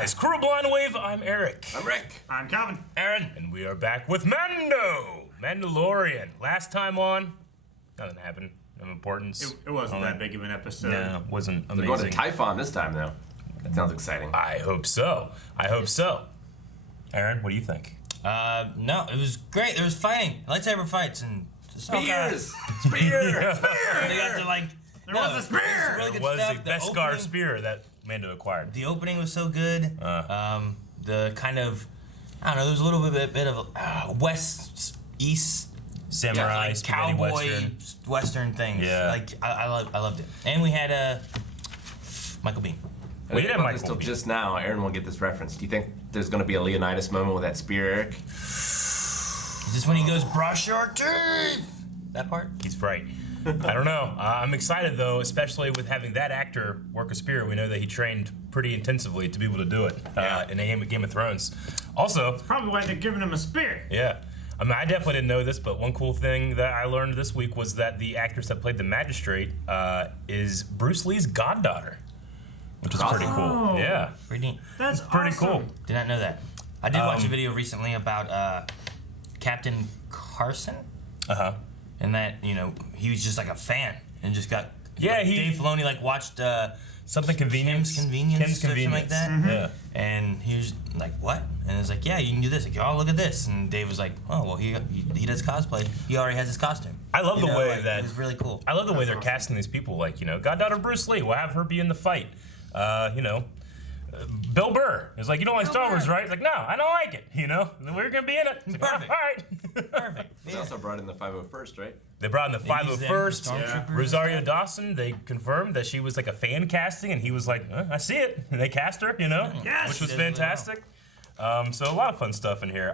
guys, Crew Blind Wave, I'm Eric. I'm Rick. I'm Calvin. Aaron. And we are back with Mandalorian. Last time on, nothing happened of importance. It wasn't that big of an episode. No, it wasn't amazing. They're going to Typhon this time, though. That sounds exciting. I hope so. Aaron, what do you think? No, it was great. There was fighting, lightsaber fights, and Spears! Spear! They got to like. There was a spear! Really good It was stuff. the Beskar spear that Mando acquired. The opening was so good. The kind of, I don't know, there was a little bit of west east Samurai, like spaghetti cowboy western things. Yeah. Like I loved it. And we had Michael Biehn. We didn't have Michael Still Biehn. just now, Aaron will get this reference. Do you think there's going to be a Leonidas moment with that spear, Eric? Is this when he goes, brush your teeth? That part? He's right. I don't know. I'm excited though, especially with having that actor work a spear. We know that he trained pretty intensively to be able to do it in Game of Thrones. Also, Probably why they're giving him a spear. yeah. I mean, I definitely didn't know this, but one cool thing that I learned this week was that the actress that played the magistrate is Bruce Lee's goddaughter, which is pretty cool. Yeah, Pretty neat. That's pretty awesome. cool. Did not know that. I did watch a video recently about Captain Carson, and that he was just like a fan and just got Dave Filoni like watched something Convenience. Kim's Convenience. something like that. Yeah. And he was like, "What?" And it's like, "Yeah, you can do this." Like, "Oh, look at this." And Dave was like, "Oh, well, he does cosplay. He already has his costume." I love the way that it was really cool. I love the way they're casting these people. Like, goddaughter Bruce Lee, we'll have her be in the fight. Bill Burr is like, you don't like Star Wars, right? He's like, no, I don't like it. We're gonna be in it. Like, Perfect. all right. Perfect. They also brought in the 501st, right? They brought in the used them for 501st. Stormtroopers. Rosario Dawson, they confirmed that she was like a fan casting, and he was like, I see it. And they cast her, Yes! which was She did really fantastic. So a lot of fun stuff in here.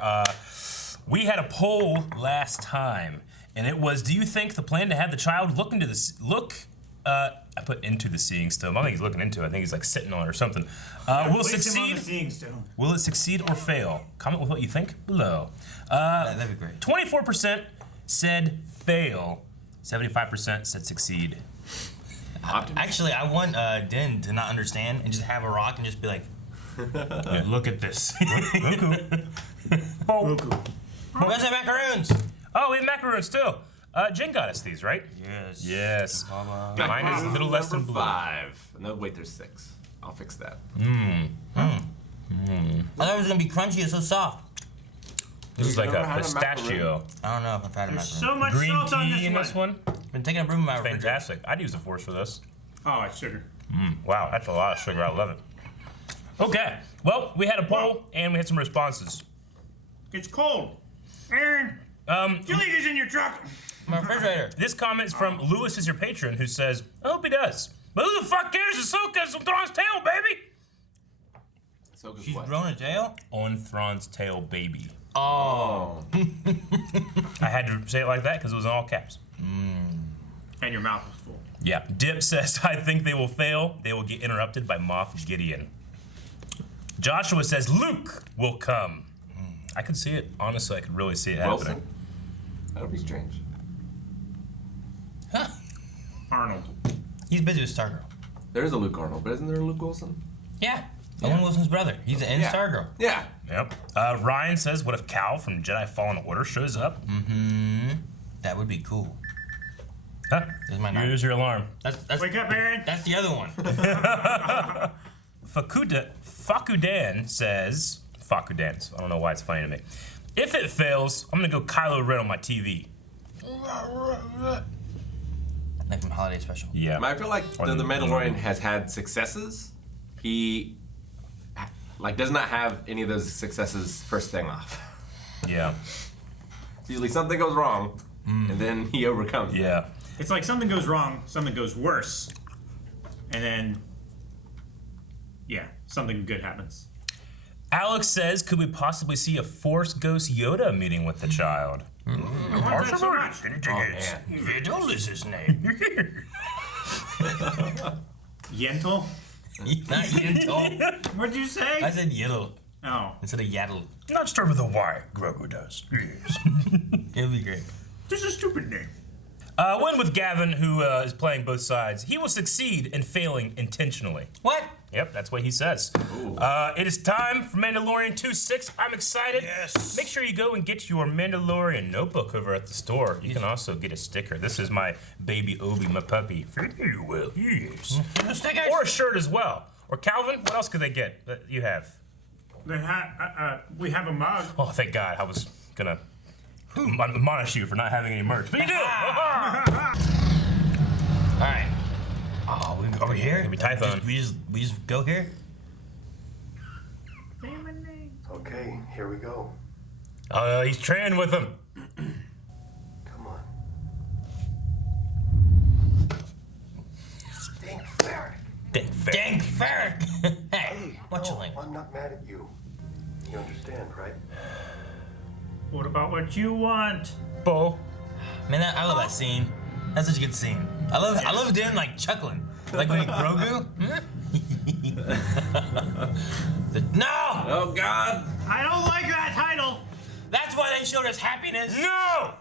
We had a poll last time, and it was, do you think the plan to have the child look into this, I put into the seeing stone. I don't think he's looking into it. I think he's like sitting on it or something. Will it Place him on succeed? the seeing stone. Will it succeed or fail? Comment with what you think below. That'd be great. 24% said fail. 75% said succeed. Actually, I want Din to not understand and just have a rock and just be like, Look at this. Goku. Goku. "Where's the macaroons?" Oh, we have macaroons too. Jen got us these, right? Yes. Yes. Mama. Mine is a little less than Number blue. 5. No, wait, there's 6. I'll fix that. I thought it was gonna be crunchy. It's so soft. This is like never a had a pistachio. I don't know if I've had a There's macaroon. so much Green salt on tea in this this one. one. Been taking a room in my refrigerator. Fantastic. I'd use a force for this. Oh, it's sugar. Wow, that's a lot of sugar. I love it. Okay. Well, we had a poll and we had some responses. It's cold. Aaron, you leave these in your truck. My refrigerator. This comment is from Lewis, is your patron, who says, I hope he does. But who the fuck cares? Ahsoka's on Thrawn's tail, baby! So good. She's what? grown a tail? On Thrawn's tail, baby. Oh. I had to say it like that because it was in all caps. And your mouth is full. Yeah. Dip says, I think they will fail. They will get interrupted by Moff Gideon. Joshua says, Luke will come. I could see it. Honestly, I could really see it Wilson? happening. That would be strange. Huh. Arnold. He's busy with Stargirl. There is a Luke Arnold, but isn't there a Luke Wilson? Yeah. Owen Wilson's brother. He's in Yeah. Stargirl. Yeah. Yep. Ryan says, what if Cal from Jedi Fallen Order shows up? That would be cool. Huh? There's my knife. Here's your alarm. That's Wake up, Aaron. That's the other one. Fakudan says, Fakudans, I don't know why it's funny to me. If it fails, I'm gonna go Kylo Ren on my TV. Like from Holiday Special. Yeah. I feel like the Mandalorian has had successes. He does not have any of those successes first thing off. Yeah. Usually something goes wrong, and then he overcomes it. Yeah. It's like something goes wrong, something goes worse, and then, yeah, something good happens. Alex says, could we possibly see a Force Ghost Yoda meeting with the child? I want that so much. Yoda is his name. Yentl? Not Yentl. What'd you say? I said Yiddle Oh, instead of Yaddle. Not start with a Y. Grogu does. Yes. It would be great. this is a stupid name. One with Gavin, who is playing both sides. He will succeed in failing intentionally. What? Yep, that's what he says. It is time for Mandalorian 2.6. I'm excited. Yes. Make sure you go and get your Mandalorian notebook over at the store. You can also get a sticker. This is my baby Obi, my puppy. For you, well, yes. Stickers. Or a shirt as well. Or Calvin, what else could they get that you have? We have a mug. Oh, thank God. I was gonna admonish you for not having any merch. But you do! Alright. Oh, are we here? We Typhon. We just go here? Okay, here we go. Oh, he's training with him. Come on. Stink ferret. Dang ferret! Hey, what's your No, name? I'm not mad at you. You understand, right? What about what you want? Bo. Man, I love that scene. That's such a good scene. I love Dan like chuckling, like when Grogu. No! Oh God! I don't like that title. That's why they showed us happiness. No!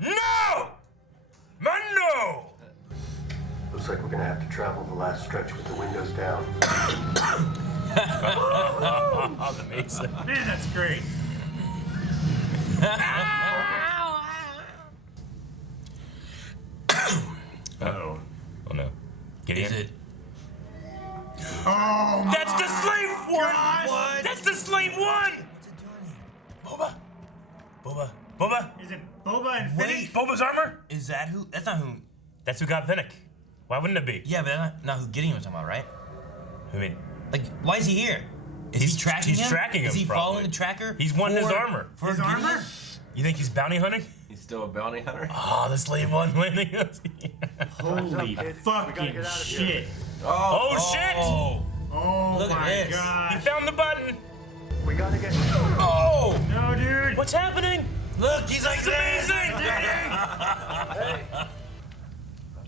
No! Man, no! Looks like we're gonna have to travel the last stretch with the windows down. Oh, amazing. Man, that's great. Uh-oh. Oh no. Get Is in. it? Oh, That's the slave one! gosh. What? That's the slave one! Boba. Boba. Boba. Is it Boba and Finnick? Boba's armor? Is that who? That's not who. That's who got Finnick. Why wouldn't it be? Yeah, but that's not who Gideon was talking about, right? I mean, Like, why is he here? Is he tracking him? he's tracking him, Is he probably. following the tracker? He's wanting his armor. For His Gideon? armor? You think he's bounty hunting? He's still a bounty hunter. Oh, the slave one landing us. Holy kid. We gotta fucking get out of here. shit. Oh, shit! Oh, Oh Look at my this. He god. found the button. We gotta get. Oh! No, dude. What's happening? look, he's like It's amazing! I've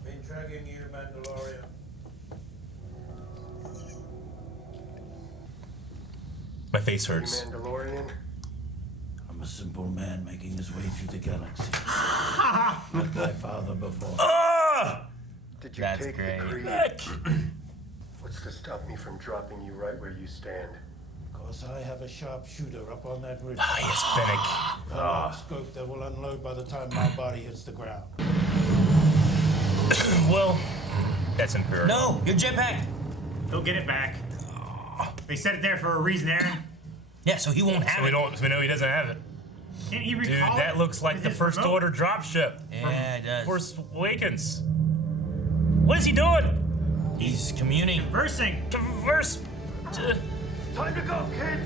been tracking you, Mandalorian. My face hurts. Mandalorian. I'm a simple man making his way through the galaxy. Like my father before. Ah! Did you That's take great. the creed? Heck. What's to stop me from dropping you right where you stand? Because I have a sharpshooter up on that ridge. Ah, yes, Finnick. A long scope that will unload by the time my body hits the ground. Well, that's imperial. No, your jetpack. He'll get it back. They set it there for a reason, Aaron. Yeah, so he won't have So it. we know he doesn't have it. Can't he Dude, recall that it looks like with the his First remote? Order dropship Yeah, it does. Force Awakens. What is he doing? He's communing. Versing. Converse. Time to go, kid.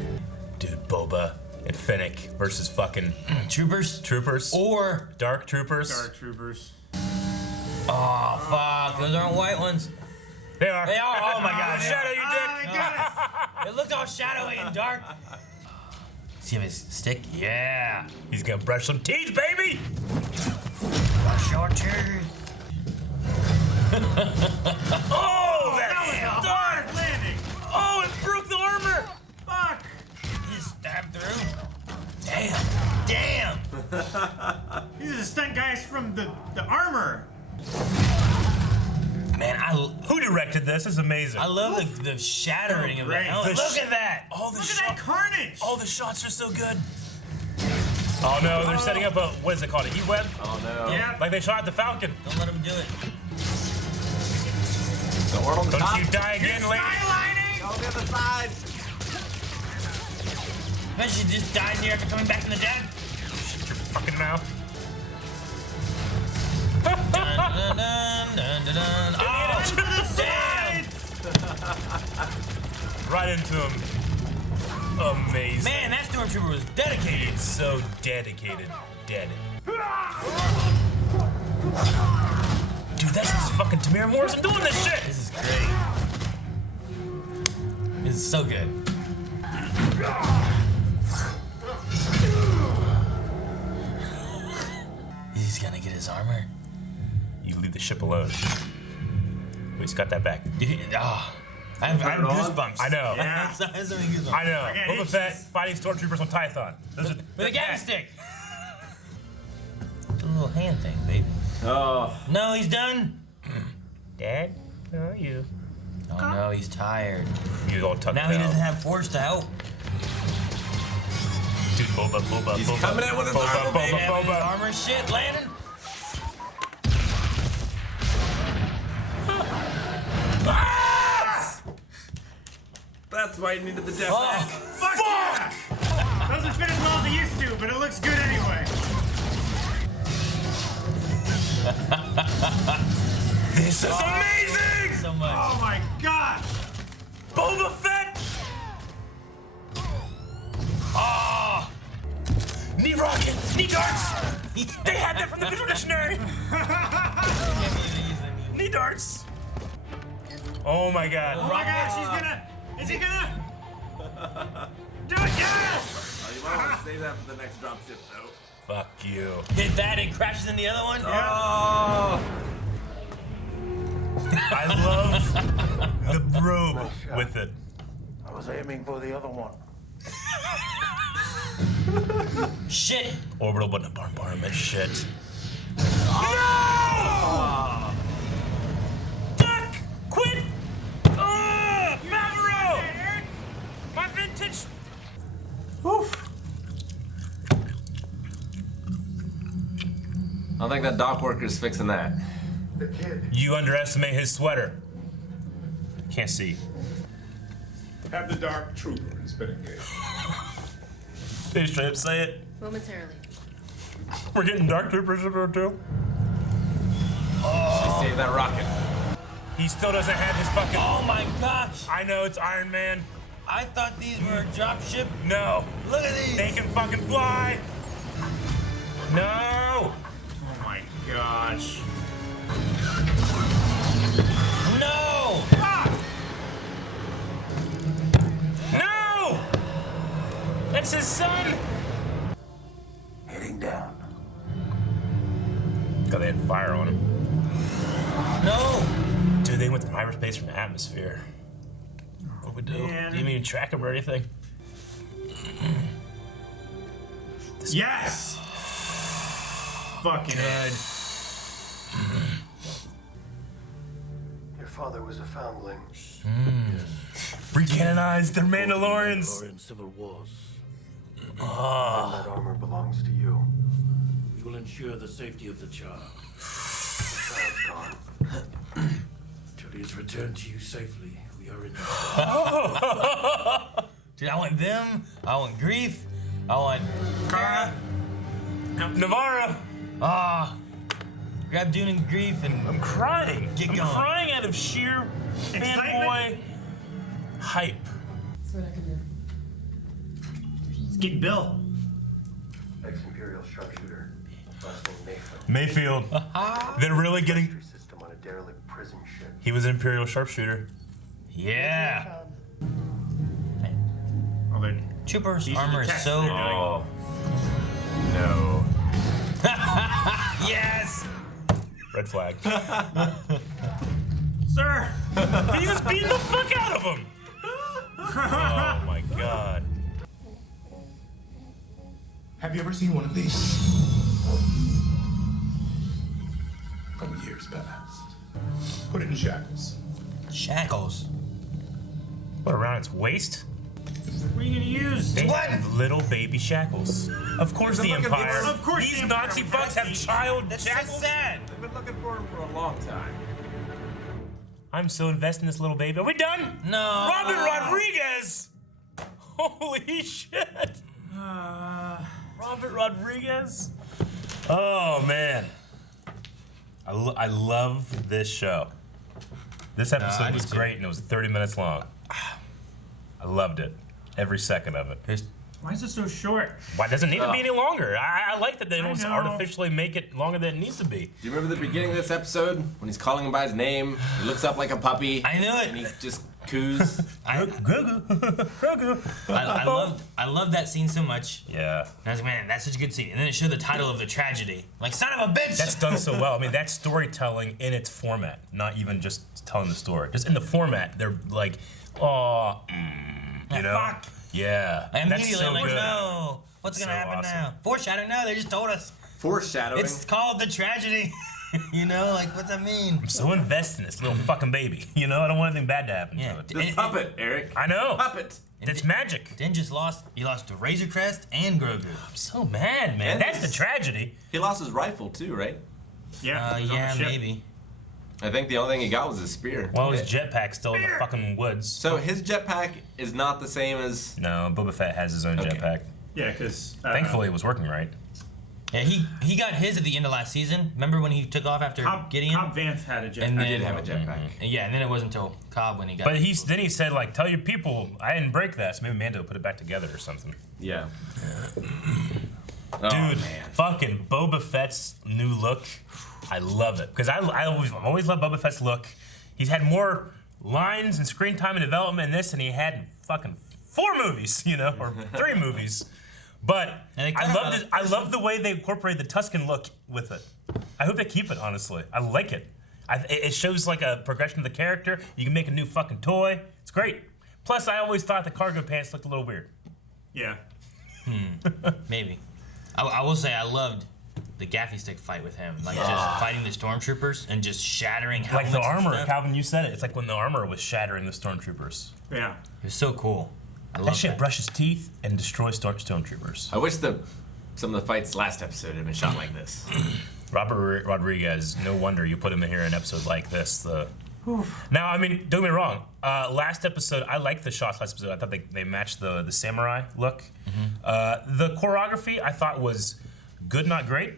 Dude, Boba and Finnick versus fucking Troopers. troopers. Or, Dark troopers. Dark troopers. oh fuck, those aren't white ones. They are. They are. Oh my god. Shadow, you Oh, dick. my goodness. It looked all shadowy and dark. See him his stick? Yeah. He's gonna brush some teeth, baby. Brush your teeth. Oh, That was a that's hard landing. Oh, it broke the armor. Fuck. He just stabbed through. Damn. Damn. These are the stunt guys from the armor. Man, Who directed this? This is amazing. I love the shattering of the great. helmet. The Look at that. All the Look at that carnage. all the shots are so good. Oh no, they're setting up a what is it called? A heat web? Oh no. Yeah. Like they shot at the Falcon. Don't let him do it. The world on the Don't top. you die again, lady. Skylining. On the other side. Imagine she just died here after coming back from the dead. Shut your fucking mouth. Dun, dun, dun, dun, dun, dun. Oh, damn. Right into him. Amazing. Man, that stormtrooper was dedicated. He's so dedicated. Dead. Dude, that's fucking Tamir Morrison doing this shit. This is great. This is so good. He's gonna get his armor. You leave the ship alone. We just got that back. Ah, I have it on? goosebumps. I know. Yeah. I have so many goosebumps. I know. Forget Boba it. Fett fighting stormtroopers on Tython. With a gas stick. The little hand thing, baby. Oh. No, he's done. Dad, where are you? Oh no, he's tired. You all tucked Now he out. doesn't have Force to help. Dude, Boba. He's coming in with his armor, baby. Having his armor shit, Landon. That's why he needed the death. Oh, Fuck! Yeah! Doesn't fit as well as it used to, but it looks good anyway. This is amazing! so much. Oh my gosh! Boba Fett! Ah! Knee rocket! Knee darts! They had that from the visual dictionary! Knee darts! Oh my god. Oh my gosh, he's gonna. Is he gonna? Do it, yes! Oh, you might want to save that for the next dropship, though. Fuck you. Hit that and crashes in the other one. Oh! I love the probe with it. I was aiming for the other one. Shit. Orbital bombardment shit. Oh. Duck! Quit! Favreau! My vintage. Oof. I don't think that dock worker's fixing that. The kid. You underestimate his sweater. Can't see. Have the dark trooper has been engaged. They straight up say it. Momentarily. We're getting Dark Troopers up here too. She saved that rocket. He still doesn't have his fucking. Oh my gosh. I know it's Iron Man. I thought these were a dropship. No. Look at these. They can fucking fly. No. Oh my gosh. No. No. That's his son. Heading down. God, they had fire on him. No. Dude, they went to hyperspace from the atmosphere. What we do? Man. Didn't even track him or anything. Yes! Fucking Good. Your father was a foundling. Recanonized. They're Mandalorians. Mandalorian civil wars. And that armor belongs to you. We will ensure the safety of the child. The child's gone. Till he is returned to you safely, we are in your Dude, I want them. I want Grief. I want Kara. Navarro. Ah. Grab Dune and Grief and I'm crying. Get I'm going. crying out of sheer fanboy hype. That's what I can do. Let's get Bill. Ex-Imperial sharpshooter. Last name Mayfield. Mayfield. They're really getting. Entry system on a derelict prison ship. He was an Imperial sharpshooter. yeah. Oh, they're Trooper's these are the armor is tests so. they're doing. Oh. No. Yes. Red flag. Sir! He was beating the fuck out of him. Oh my god. Have you ever seen one of these? From years past. Put it in shackles. Shackles. What, around its waist? What are you gonna use? They What? have little baby shackles. Of course the They're looking- Empire. Of course These the Empire Nazi would fucks have have these. child That's so shackles. sad. They've been looking for him for a long time. I'm so invested in this little baby. Are we done? No. Robert Rodriguez. Holy shit. Robert Rodriguez. Oh man. I love this show. This I episode do was too. great and it was 30 minutes long. I loved it. Every second of it. Why is it so short? Why doesn't it need to be any longer? I like that they don't know. artificially make it longer than it needs to be. Do you remember the beginning of this episode when he's calling him by his name? He looks up like a puppy. I knew And it. he just coos. I love that scene so much. Yeah. I was like, man, that's such a good scene. And then it showed the title of the tragedy. Like, son of a bitch! That's done so well. I mean, that's storytelling in its format, not even just telling the story. Just in the format, they're like, oh, you know? Fuck. Yeah. I That's immediately so like, good. no. What's gonna So happen awesome. now? Foreshadow? No, they just told us. Foreshadowing. It's called the tragedy. You know, like, what's that mean? I'm so invested in this little fucking baby. You know, I don't want anything bad to happen Yeah. to it. This puppet, Eric. I know. Puppet. It's magic. Then he lost to Razor Crest and Grogu. I'm so mad, man. And That's the his- tragedy. He lost his rifle too, right? Yeah. it was on the Yeah, ship. maybe. I think the only thing he got was his spear. Well, his jetpack's still in the fucking woods. So his jetpack is not the same as. No, Boba Fett has his own Okay. jetpack. Yeah, because Thankfully, it was working right. Yeah, he got his at the end of last season. Remember when he took off after Gideon? Cobb Vanth had a jetpack. And He then- did have a jetpack. Yeah, and then it wasn't until Cobb when he got. But then he said, like, tell your people I didn't break that. So maybe Mando put it back together or something. Yeah. Dude, fucking Boba Fett's new look, I love it. Because I've always loved Boba Fett's look. He's had more lines and screen time and development in this than he had in fucking 4 movies, you know, or 3 movies. But I love the way they incorporated the Tusken look with it. I hope they keep it, honestly. I like it. It shows like a progression of the character. You can make a new fucking toy. It's great. Plus, I always thought the cargo pants looked a little weird. Yeah. Maybe. I will say I loved the gaffy stick fight with him, like just fighting the stormtroopers and just shattering Like helmets the and armor, stuff. Calvin, you said it. It's like when the armor was shattering the stormtroopers. Yeah. It was so cool. I That love shit that. brushes teeth and destroys stormtroopers. I wish some of the fights last episode had been shot like this. Robert Rodriguez, no wonder you put him in here in an episode like this. Now, I mean, don't get me wrong. Last episode, I liked the shots last episode. I thought they matched the samurai look. The choreography, I thought was good, not great.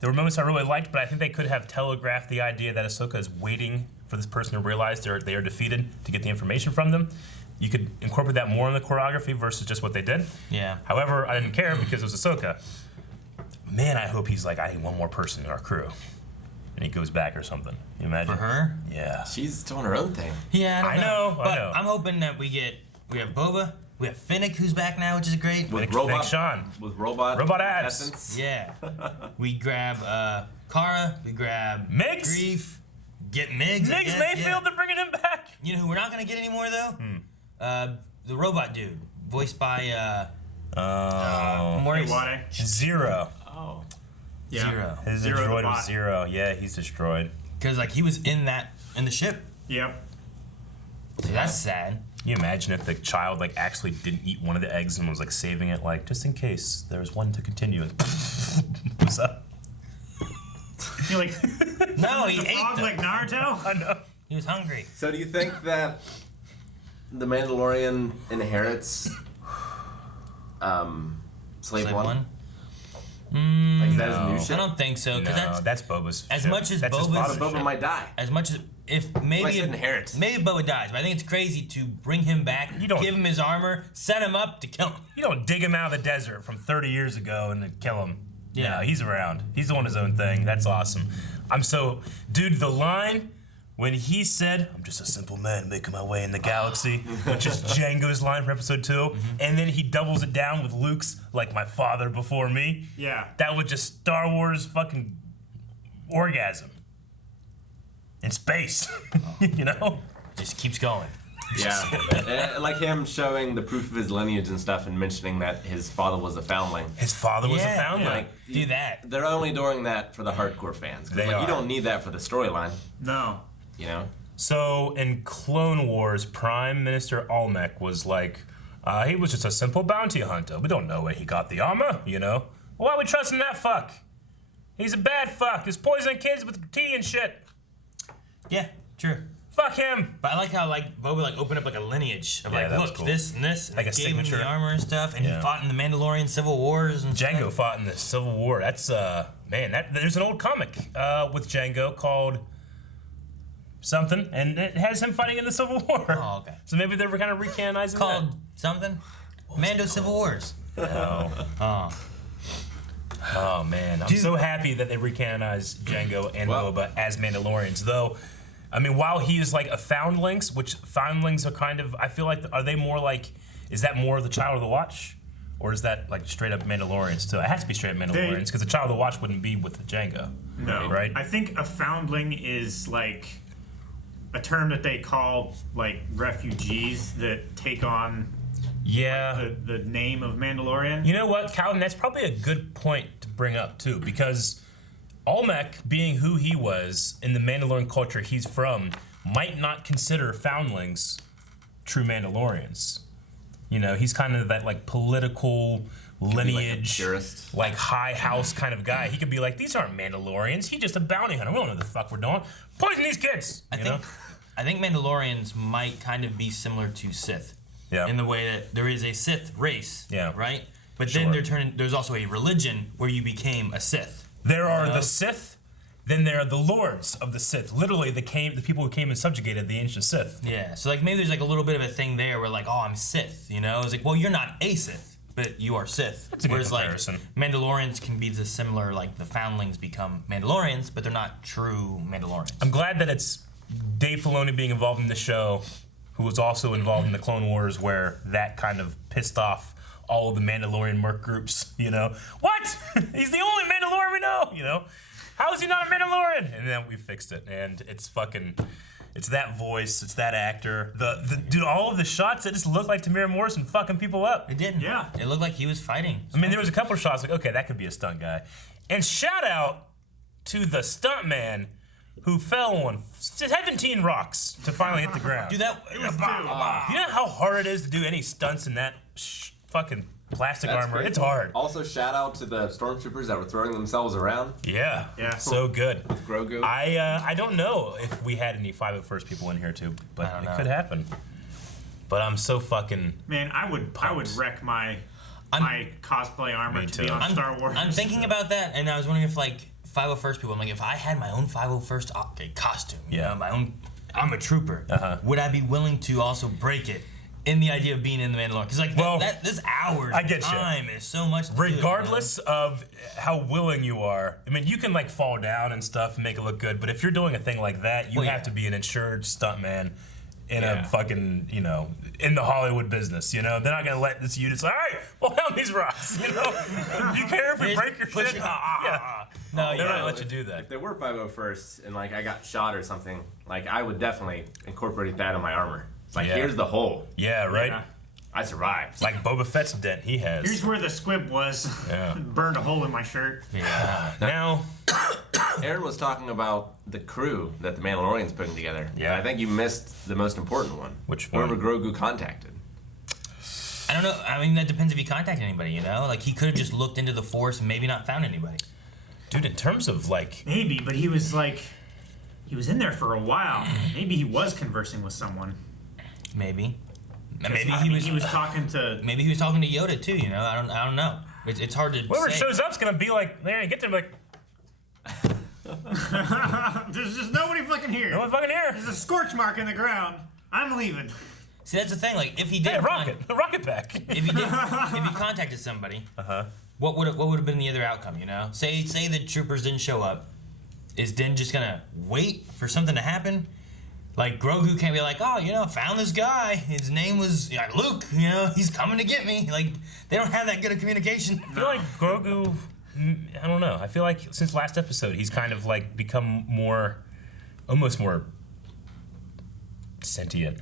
There were moments I really liked, but I think they could have telegraphed the idea that Ahsoka is waiting for this person to realize they are defeated to get the information from them. You could incorporate that more in the choreography versus just what they did. Yeah. However, I didn't care because it was Ahsoka. Man, I hope he's like, I need one more person in our crew. And he goes back or something. You imagine? For her? Yeah. She's doing her own thing. Yeah, I I know, I But know. I'm hoping that we have Boba, we have Finnick who's back now, which is great. With Thanks, robot, Sean. with robot abs. essence. Yeah. We grab Kara, we grab Migs? Grief, get Migs. I Nick guess, Mayfield, yeah. they're bringing him back. You know who we're not gonna get anymore though? The robot dude, voiced by Maurice. Wade. Zero. Oh. Yeah. Zero. His Zero the droid bot. was Zero. Yeah, he's destroyed. Because like he was in the ship. Yep. So that's sad. Can you imagine if the child like actually didn't eat one of the eggs and was like saving it, like just in case there's one to continue? What's up? You're like No, the he ate frog them. like Naruto. I know. He was hungry. So do you think that the Mandalorian inherits Slave Slave One? One? Like, is that his new No. ship? I don't think so. No, Because that's Boba's. as ship. much as that's his Boba's- father's Boba ship. might die. as much as if maybe Well, I said inherits. maybe Boba dies, but I think it's crazy to bring him back, You don't- give him his armor, set him up to kill him. You don't dig him out of the desert from 30 years ago and then kill him. Yeah. No, he's around. He's doing his own thing. That's awesome. Dude, the line when he said, "I'm just a simple man making my way in the galaxy," which is Django's line from episode 2, and then he doubles it down with Luke's, like my father before me. Yeah. That was just Star Wars fucking orgasm. In space. You know? Just keeps going. Yeah. Like him showing the proof of his lineage and stuff and mentioning that his father was a foundling. His father was a Yeah, foundling. Like, Do that. they're only doing that for the hardcore fans. 'Cause, They like, are. you don't need that for the storyline, No. you know? So in Clone Wars, Prime Minister Almec was like, he was just a simple bounty hunter. We don't know where he got the armor, you know? Why are we trusting that fuck? He's a bad fuck. He's poisoning kids with tea and shit. Yeah, true. Fuck him. But I like how like Boba like opened up like a lineage of Yeah, like that was look cool. this and this and Like like a gave him signature. the armor and stuff and Yeah. he fought in the Mandalorian Civil Wars and Django stuff. fought in the Civil War. That's, man, there's an old comic with Django called something, and it has him fighting in the Civil War. Oh, okay. So maybe they were kind of recanonizing Called something? Mando Civil Wars. that. No. Oh man, I'm so happy that they recanonized Django and Well- Boba as Mandalorians. Though, I mean, while he is like a foundlings, which foundlings are kind of, I feel like, are they more like, is that more of the Child of the Watch? Or is that like straight up Mandalorians too? It has to be straight up Mandalorians because the Child of the Watch wouldn't be with the Django. No. Right? I think a foundling is like a term that they call like refugees that take on Yeah. the name of Mandalorian. You know what, Calvin? That's probably a good point to bring up too, because Olmec, being who he was in the Mandalorian culture he's from, might not consider foundlings true Mandalorians. You know, he's kind of that like political lineage, like high house kind of guy. He could be like, these aren't Mandalorians. He's just a bounty hunter. We don't know what the fuck we're doing. Poison these kids. I think Mandalorians might kind of be similar to Sith. Yeah. In the way that there is a Sith race. Yeah. Right? But then there's also a religion where you became a Sith. There are the Sith, then there are the lords of the Sith. Literally, the people who came and subjugated the ancient Sith. Yeah, so like maybe there's like a little bit of a thing there where like, oh, I'm Sith, you know? It's like, well, you're not a Sith, but you are Sith. That's a good Whereas comparison. like Mandalorians can be the similar, like the foundlings become Mandalorians, but they're not true Mandalorians. I'm glad that it's Dave Filoni being involved in the show, who was also involved in the Clone Wars, where that kind of pissed off all of the Mandalorian merc groups, you know? What? He's the only Mandalorian we know, you know? How is he not a Mandalorian? And then we fixed it, and it's fucking, it's that voice, it's that actor. Dude, all of the shots, it just looked like Tamir Morrison fucking people up. It didn't. Yeah. It looked like he was fighting. I mean, there was a couple of shots like, okay, that could be a stunt guy. And shout out to the stuntman who fell on 17 rocks to finally hit the ground. Dude, that You know how hard it is to do any stunts in that fucking plastic armor? Crazy. It's hard. Also, shout out to the stormtroopers that were throwing themselves around. Yeah. Yeah. So good. Grogu. I don't know if we had any 501st people in here too, but it could happen. But I'm so fucking. Man, I would wreck my cosplay armor to be on Star Wars. I'm thinking about that, and I was wondering if like 501st people, I'm like, if I had my own 501st costume, you know, my own, I'm a trooper, would I be willing to also break it? In the idea of being in the Mandalorian, because like this hours of time is so much. Regardless of how willing you are, I mean, you can like fall down and stuff and make it look good, but if you're doing a thing like that, you have to be an insured stuntman in a fucking, you know, in the Hollywood business. You know, they're not gonna let this unit say, all right, well, down these rocks. You know, do you care if we break your shit? No, they're not gonna let you do that. If there were 501st and like I got shot or something, like I would definitely incorporate that in my armor. It's like, here's the hole. Yeah, right? Yeah. I survived. Like Boba Fett's dent he has. Here's where the squib was. Yeah. Burned a hole in my shirt. Yeah. Now, Aaron was talking about the crew that the Mandalorian's putting together. Yeah. I think you missed the most important one. Which one? Whoever Grogu contacted. I don't know. I mean, that depends if he contacted anybody, you know? Like, he could have just looked into the Force and maybe not found anybody. dude, in terms of like. Maybe, but he was like, he was in there for a while. Maybe he was conversing with someone. Maybe. Maybe he was talking to. Maybe he was talking to Yoda too. You know, I don't know. It's hard to Whoever say. shows up's gonna be like, man, get there, like, There's just nobody fucking here. no one fucking here. There's a scorch mark in the ground. I'm leaving. See, that's the thing. Like, if he did, Hey, rocket pack. if he contacted somebody, what would have been the other outcome? You know, say the troopers didn't show up. Is Din just gonna wait for something to happen? Like, Grogu can't be like, oh, you know, found this guy. His name was Luke. You know, he's coming to get me. Like, they don't have that good of communication. I feel like Grogu, I don't know. I feel like since last episode, he's kind of like become almost more sentient.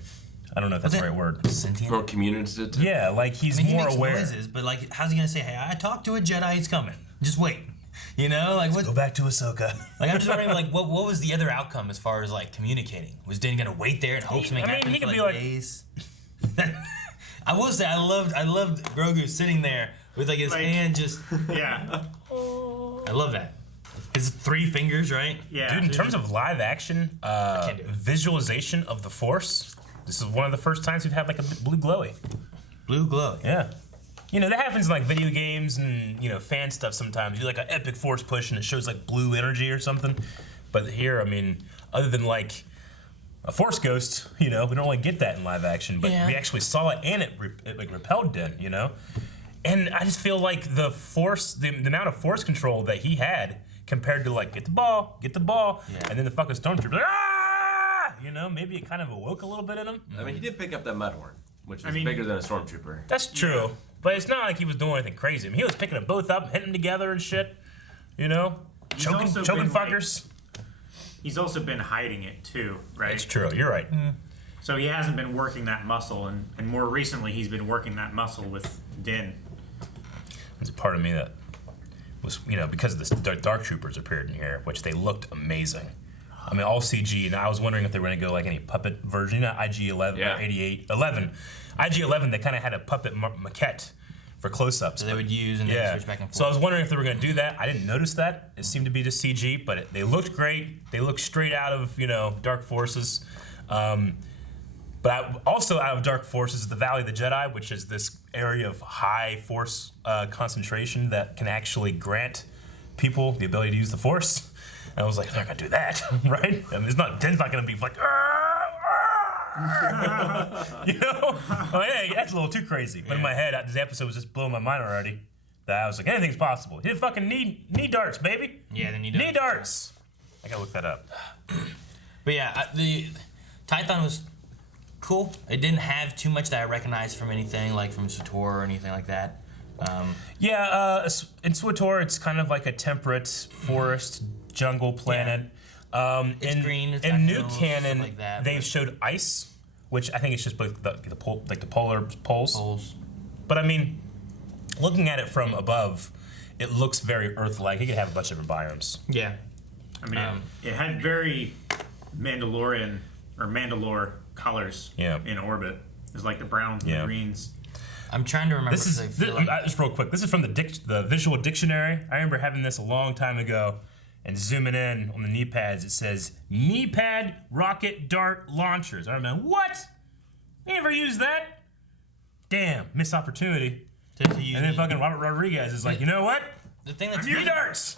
I don't know if that's the right word. Sentient. Or communicative. Yeah, like he's I mean, he more makes aware. noises, but like, how's he gonna say, "Hey, I talked to a Jedi. He's coming. Just wait." You know, like what? Go back to Ahsoka. Like, I'm just wondering, like, what was the other outcome as far as like communicating? Was Din gonna wait there and hope something happened he for could be like like- days? I will say, I loved Grogu sitting there with like his hand just. Yeah. I love that. His 3 fingers, right? Yeah. Dude, in terms of live action can't do it. visualization of the Force, this is one of the first times we've had like a blue glowy. Blue glow. Yeah. You know, that happens in like video games and, you know, fan stuff sometimes. You do like an epic force push and it shows like blue energy or something. But here, I mean, other than like a force ghost, you know, we don't really get that in live action. But we actually saw it and it like repelled Din, you know? And I just feel like the force, the amount of force control that he had compared to like, get the ball, and then the fucking stormtrooper, like, ah! You know, maybe it kind of awoke a little bit in him. I mean, he did pick up that mudhorn, which is bigger than a stormtrooper. That's true. But it's not like he was doing anything crazy. I mean, he was picking them both up, hitting them together and shit. You know? Choking also been, fuckers. He's also been hiding it too, right? It's true. You're right. So he hasn't been working that muscle, and more recently he's been working that muscle with Din. There's a part of me that was, because the Dark Troopers appeared in here, which they looked amazing. I mean, all CG, and I was wondering if they were going to go like any puppet version. IG-11 or 88, 11. IG-11, they kind of had a puppet maquette for close-ups. So they would use and then switch back and forth. So I was wondering if they were going to do that. I didn't notice that. It seemed to be just CG, but they looked great. They looked straight out of, Dark Forces. But also out of Dark Forces is the Valley of the Jedi, which is this area of high Force concentration that can actually grant people the ability to use the Force. And I was like, they're not gonna do that, right? I mean, Den's not gonna be like, hey, that's a little too crazy. But in my head, this episode was just blowing my mind already. That I was like, anything's possible. He did fucking knee darts, baby. Yeah, the knee darts. I gotta look that up. But yeah, the Tython was cool. It didn't have too much that I recognized from anything, like from SWTOR or anything like that. In SWTOR, it's kind of like a temperate forest jungle planet. It's green. It's in got new hills, canon, stuff like that, they've showed ice, which I think it's just both the polar poles. But I mean, looking at it from above, it looks very Earth-like. It could have a bunch of different biomes. Yeah. I mean, it had very Mandalorian or Mandalore colors in orbit. It's like the browns and the greens. I'm trying to remember. Just real quick. This is from the visual dictionary. I remember having this a long time ago, and zooming in on the knee pads, it says knee pad rocket dart launchers. I remember, what? They never used that. Damn, missed opportunity. And then fucking Robert Rodriguez is like, you know what? The thing that's knee darts.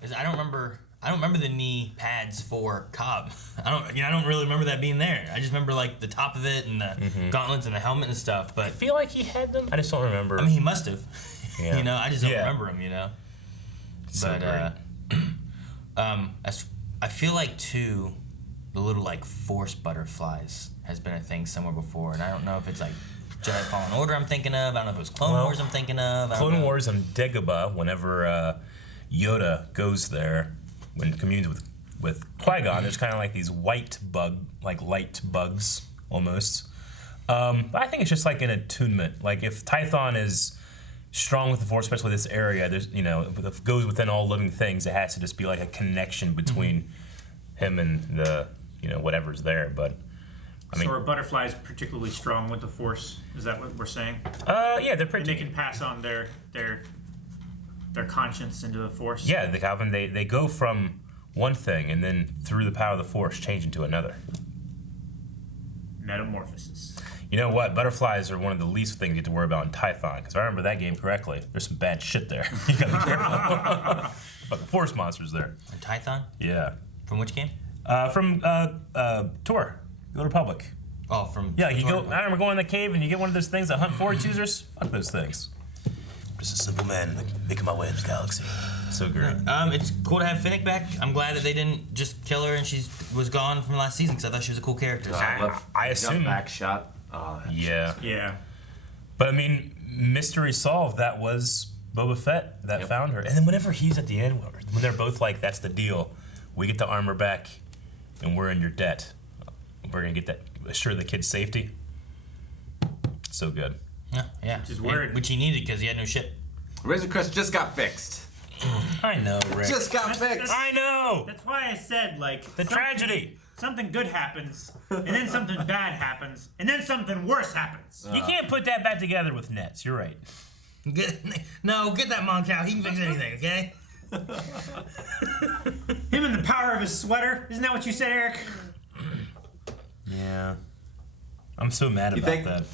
Is I don't remember the knee pads for Cobb. I don't really remember that being there. I just remember like the top of it and the gauntlets and the helmet and stuff. But I feel like he had them. I just don't remember. I mean, he must have. Yeah. I just don't remember him. So I feel like too, the little like Force butterflies has been a thing somewhere before, and I don't know if it's like Jedi Fallen Order I'm thinking of. I don't know if it was Clone Wars I'm thinking of. Clone Wars on Dagobah, whenever Yoda goes there, when communes with Qui-Gon, there's kind of like these white light bugs almost. But I think it's just like an attunement. Like if Tython is strong with the Force, especially this area, there's if it goes within all living things, it has to just be like a connection between him and the whatever's there. But I mean, so are butterflies particularly strong with the Force? Is that what we're saying? Yeah, they're pretty. And they can pass on their conscience into the Force. Yeah, they go from one thing and then through the power of the Force change into another. Metamorphosis. You know what? Butterflies are one of the least things you have to worry about in Tython, because if I remember that game correccly, there's some bad shit there. You gotta be careful. But the Force monsters there. And Tython? Yeah. From which game? From Tour, the Republic. Oh, from Yeah, you go. I remember going in the cave and you get one of those things that hunt forage users. Fuck those things. I'm just a simple man making my way in the galaxy. So great. It's cool to have Finnick back. I'm glad that they didn't just kill her and she was gone from last season, because I thought she was a cool character. I assume. Back shot. Yeah. Yeah. But I mean, mystery solved. That was Boba Fett that found her. And then whenever he's at the end, when they're both like, "That's the deal. We get the armor back, and we're in your debt. We're gonna get that. Assure the kid's safety." So good. Yeah. Which is weird. Which he needed because he had no ship. Razor Crest just got fixed. I know, Rick. Just got fixed. I know. That's why I said The tragedy. Something good happens, and then something bad happens, and then something worse happens. You can't put that back together with nets. You're right. Get that Moncal. He can fix anything, okay? Him and the power of his sweater. Isn't that what you said, Eric? Yeah. I'm so mad You about think that.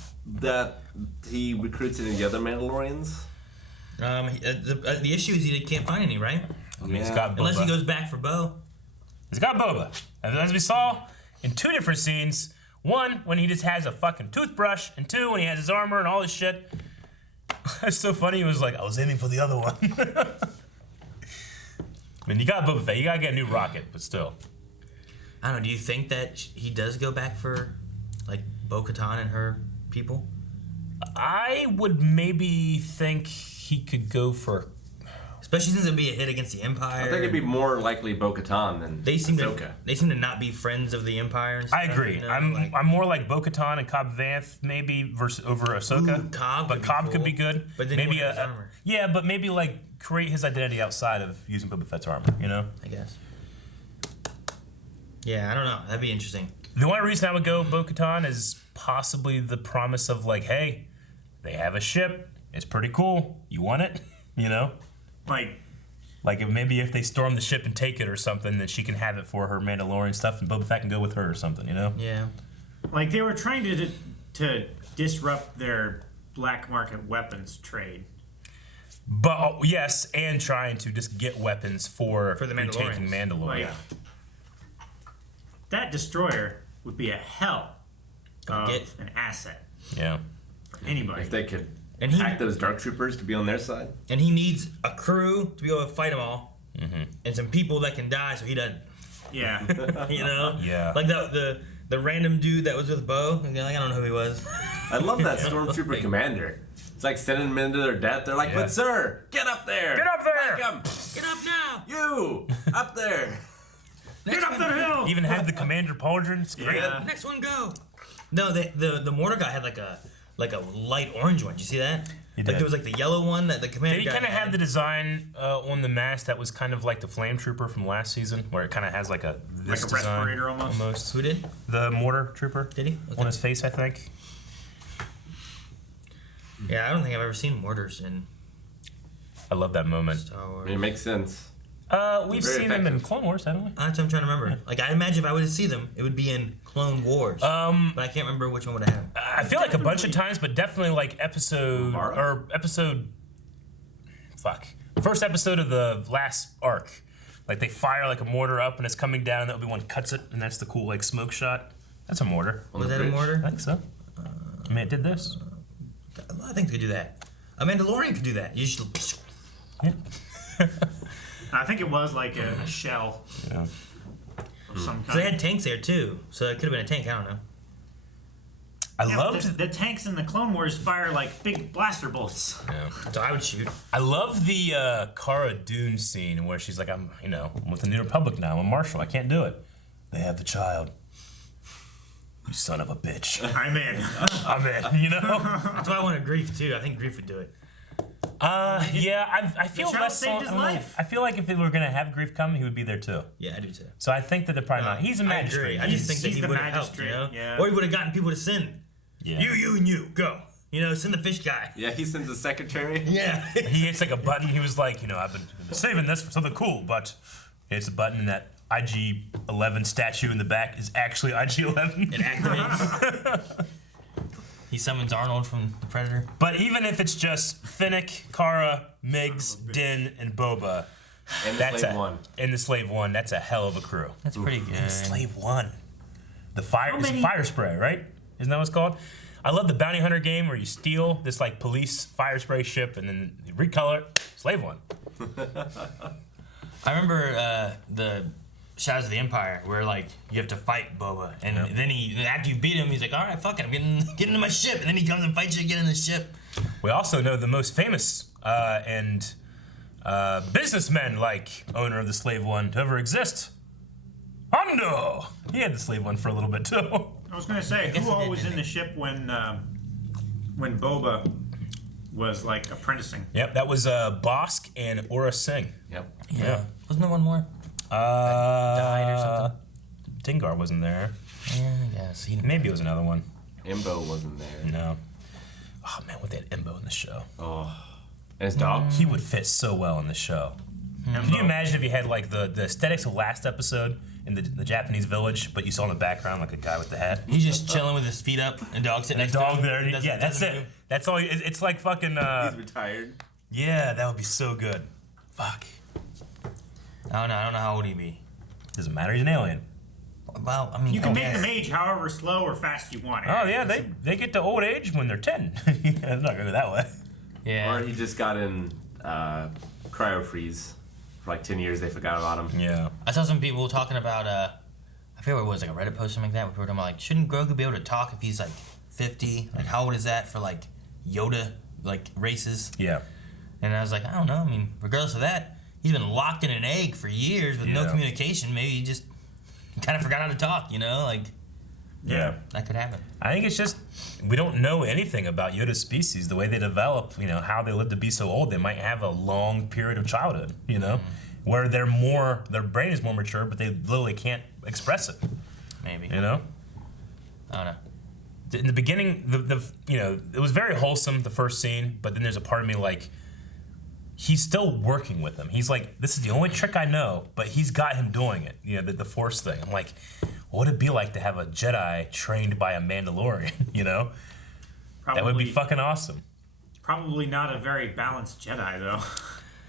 that he recruits any of the other Mandalorians? The issue is he can't find any, right? I mean, he's got Boba. Unless he goes back for Bo. He's got Boba. As we saw in two different scenes. One, when he just has a fucking toothbrush, and two, when he has his armor and all this shit. It's so funny. He was like, I was aiming for the other one. I mean, you got Boba Fett. You gotta get a new rocket, but still. I don't know. Do you think that he does go back for, like, Bo-Katan and her people? I would maybe think he could go for Especially since it'd be a hit against the Empire. I think it'd be more likely Bo-Katan than Ahsoka. They seem to not be friends of the Empire. And stuff, I agree. You know? I'm more like Bo-Katan and Cobb Vanth maybe over Ahsoka. Ooh, Cobb could be good. But then maybe his armor. Yeah, but maybe like create his identity outside of using Boba Fett's armor. You know? I guess. Yeah, I don't know. That'd be interesting. The only reason I would go Bo-Katan is possibly the promise of like, hey, they have a ship. It's pretty cool. You want it? You know? Like if they storm the ship and take it or something, then she can have it for her Mandalorian stuff, and Boba Fett can go with her or something. You know? Yeah. Like they were trying to disrupt their black market weapons trade. But yes, and trying to just get weapons for the taking Mandalorians. Mandalorian. Like, that destroyer would be a hell of an asset Yeah. for anybody. If they could And hack those Dark Troopers to be on their side. And he needs a crew to be able to fight them all, and some people that can die so he doesn't. Yeah. You know? Yeah. Like the random dude that was with Bo. Like, I don't know who he was. I love that Stormtrooper commander. It's like sending them into their death. They're like, Yeah. but sir, get up there. Get up there. Like 'em. Get up now! You, up there. Get up the hill! Even have the Commander Pauldron. It's great. Yeah. Next one, go! No, the mortar guy had like a light orange one. Did you see that? He Like did. there was like the yellow one that the commander Did he guy kind of had. have the design on the mask that was kind of like the Flame Trooper from last season, where it kind of has like a this Like a design respirator almost? Who did? The Mortar Trooper. Did he? Okay. On his face, I think. Yeah, I don't think I've ever seen mortars in I love that moment. Star I Wars. mean, it makes sense. We've Very seen them in effective. Clone Wars, haven't we? That's what I'm trying to remember. Like I imagine if I would have seen them, it would be in Clone Wars. But I can't remember which one would have had 'em. I feel like a bunch of times, but definitely like first episode of the last arc. Like they fire like a mortar up and it's coming down, and that Obi-Wan cuts it, and that's the cool like smoke shot. That's a mortar. On Was the that a bridge. mortar? I think so. I mean, it did this. A lot of things could do that. A Mandalorian could do that. You just I think it was like a shell Yeah. of some So they kind. had tanks there too, so it could have been a tank. I don't know. I Yeah, but loved. the tanks in the Clone Wars fire like big blaster bolts. So I would shoot. I love the Cara Dune scene where she's like, I'm with the New Republic now. I'm a Marshal. I can't do it. They have the child. You son of a bitch. I'm in. I'm in. You know. That's why I wanted Grief too. I think Grief would do it. Yeah. I feel child less. saved his I don't know. life. I feel like if they were gonna have Grief come, he would be there too. Yeah, I do too. So I think that they're probably not. He's a I magistrate. agree. I just think that he's he the would have helped, magistrate, you know? yeah. Or he would have gotten people to send. Yeah. You, and you, go. You know, send the fish guy. Yeah, he sends a secretary. Yeah. He hits like a button. He was like, I've been saving this for something cool, but it's a button and that IG-11 statue in the back is actually IG-11. It activates. He summons Arnold from the Predator. But even if it's just Finnick, Cara, Miggs, Din, and Boba, And the that's Slave One. In the Slave One, that's a hell of a crew. That's pretty good. Slave One. The fire How is many- fire spray, right? Isn't that what it's called? I love the bounty hunter game where you steal this like police fire spray ship and then you recolor it. Slave One. I remember the Shadows of the Empire where like you have to fight Boba, and then after you beat him, he's like, all right, fuck it, I'm getting into my ship, and then he comes and fights you again in the ship. We also know the most famous and businessman like owner of the Slave One to ever exist. Hondo! He had the Slave One for a little bit too. I was gonna say, guess who it all did, was didn't in the ship when Boba was like apprenticing? Yep, that was Bosk and Aura Singh. Yep. Yeah. Wasn't there one more? Died or something? Dingar wasn't there. Yeah, I guess. Maybe it was another one. Imbo wasn't there. No. Oh man, with that Embo in the show. Oh. And his dog? He would fit so well in the show. Can you imagine if you had like the aesthetics of last episode in the Japanese village, but you saw in the background like a guy with the hat? He's just chilling with his feet up, and dog sitting And next a dog to him. there. Doesn't- Yeah, that's doesn't it. move. That's all. It's like fucking. He's retired. Yeah, that would be so good. Fuck. I don't know how old he'd be. Doesn't matter. He's an alien. Well, I mean, You can I make guess. the mage however slow or fast you want. Oh yeah, they get to old age when they're 10. It's not gonna go that way. Yeah. Or he just got in cryo freeze. For like 10 years, they forgot about him. Yeah. I saw some people talking about, I forget what it was, like a Reddit post or something like that, where people were talking about, like, shouldn't Grogu be able to talk if he's, like, 50? Like, how old is that for, like, Yoda, like, races? Yeah. And I was like, I don't know. I mean, regardless of that, he's been locked in an egg for years with no communication. Maybe he just kind of forgot how to talk, you know? Like, yeah, that could happen. I think it's just we don't know anything about Yoda's species, the way they develop, you know, how they live to be so old. They might have a long period of childhood, you know, where their brain is more mature, but they literally can't express it. Maybe. You know? I don't know. In the beginning, you know, it was very wholesome, the first scene, but then there's a part of me like, he's still working with him. He's like, this is the only trick I know, but he's got him doing it. You know, the Force thing. I'm like, what would it be like to have a Jedi trained by a Mandalorian, you know? Probably, that would be fucking awesome. Probably not a very balanced Jedi, though.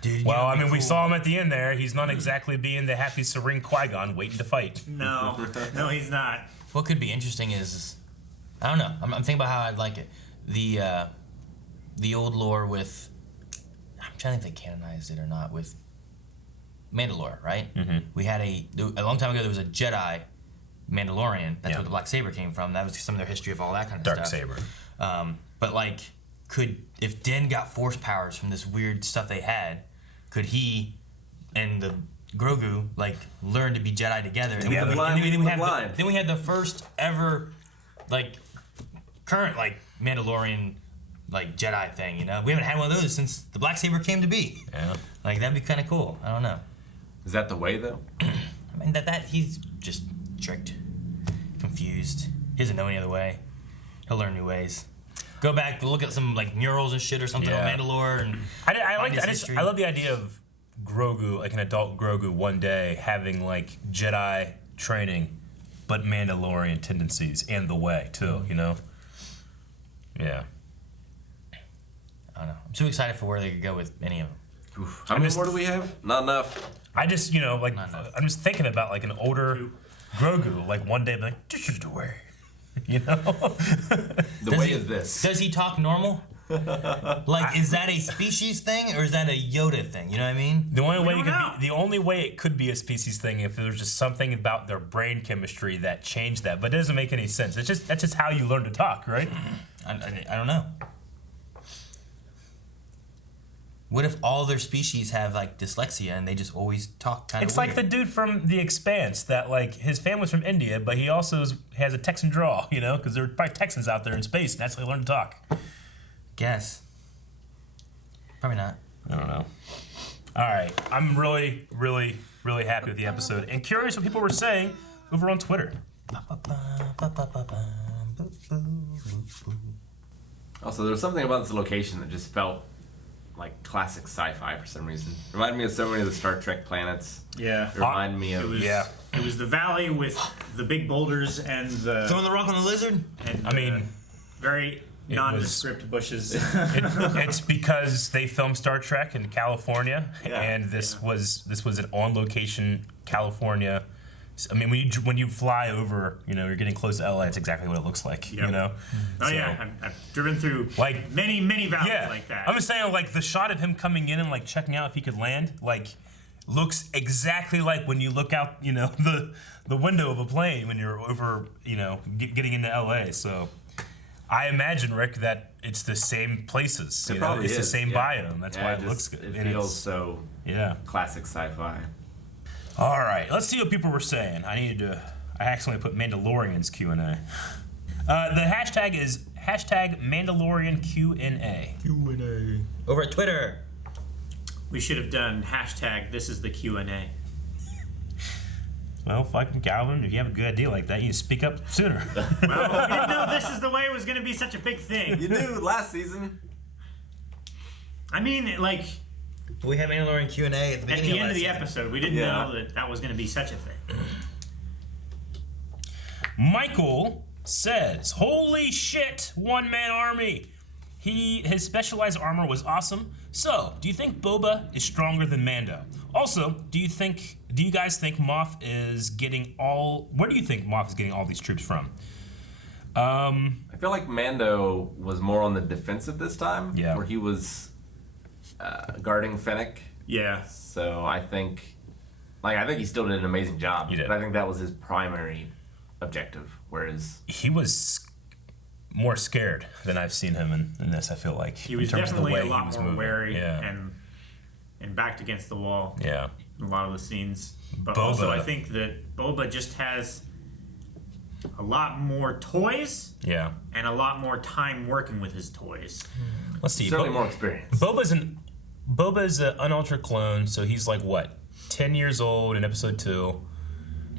Dude, well, I mean, we saw him at the end there. He's not exactly being the happy, serene Qui-Gon waiting to fight. No, he's not. What could be interesting is, I don't know. I'm thinking about how I'd like it. The old lore with, I'm trying to think if they canonized it or not, with Mandalore, right? Mm-hmm. We had a long time ago, there was a Jedi Mandalorian. That's where the black saber came from. That was some of their history of all that kind of Dark stuff. saber. But like, if Din got force powers from this weird stuff they had, could he and the Grogu like learn to be Jedi together? Then we had the first ever like current like Mandalorian like Jedi thing. You know, we haven't had one of those since the black saber came to be. Yeah. Like that'd be kind of cool. I don't know. Is that the way though? I mean that he's just tricked, confused. He doesn't know any other way. He'll learn new ways. Go back, look at some like murals and shit or something on Mandalore. And I love the idea of Grogu, like an adult Grogu, one day having like Jedi training, but Mandalorian tendencies and the way too. You know. Yeah. I don't know. I'm too excited for where they could go with any of them. How many more do we have? Not enough. I just, you know, like I'm just thinking about like an older Grogu, like one day, be like, this is the way. You know? The way is this. Does he talk normal? Like, is that a species thing or is that a Yoda thing? You know what I mean? The only way it could be a species thing if there was just something about their brain chemistry that changed that, but it doesn't make any sense. That's just how you learn to talk, right? I don't know. What if all their species have like dyslexia and they just always talk kind of It's weird? like the dude from The Expanse that like his family's from India, but he also has a Texan drawl, you know, because there are probably Texans out there in space, and that's how they learn to talk. Guess. Probably not. I don't know. All right, I'm really, really, really happy with the episode, and curious what people were saying over on Twitter. Also, there was something about this location that just felt like classic sci-fi for some reason. Reminded me of so many of the Star Trek planets. Yeah. It reminded me of... It was the valley with the big boulders and the... Throwing the rock on the lizard? And I mean... Very nondescript bushes. It's because they filmed Star Trek in California, and this was an on-location California. I mean, when you fly over, you know, you're getting close to LA. It's exactly what it looks like. Yep. You know. Oh yeah, I've driven through like many valleys like that. I'm just saying, like the shot of him coming in and like checking out if he could land, like looks exactly like when you look out, you know, the window of a plane when you're over, you know, getting into LA. So. I imagine, Rick, that it's the same places. It probably is. The same biome. That's why it looks good. It feels so classic sci-fi. All right, let's see what people were saying. I accidentally put Mandalorian's Q&A. The hashtag is #Mandalorian Q&A. Q&A. Over at Twitter. We should have done #This is the Q&A. Well, fucking Calvin, if you have a good idea like that, you speak up sooner. Well, we didn't know this is the way it was going to be such a big thing. You knew last season. I mean, like... We had Mandalorian Q&A at the beginning of the episode. We didn't know that was going to be such a thing. Michael says, holy shit, one-man army. His specialized armor was awesome. So, do you think Boba is stronger than Mando? Also, do you guys think Moff is getting where do you think Moff is getting all these troops from? I feel like Mando was more on the defensive this time. Yeah. Where he was guarding Fennec. Yeah. So I think he still did an amazing job. He did. But I think that was his primary objective. Whereas he was more scared than I've seen him in this. I feel like he was in terms of the definitely way a lot he was more moving. wary Yeah. and backed against the wall. Yeah. In a lot of the scenes, but Boba. also I think that Boba just has a lot more toys. Yeah. And a lot more time working with his toys. Let's see. Certainly more experience. Boba's an unaltered clone, so he's like what, 10 years old in episode 2.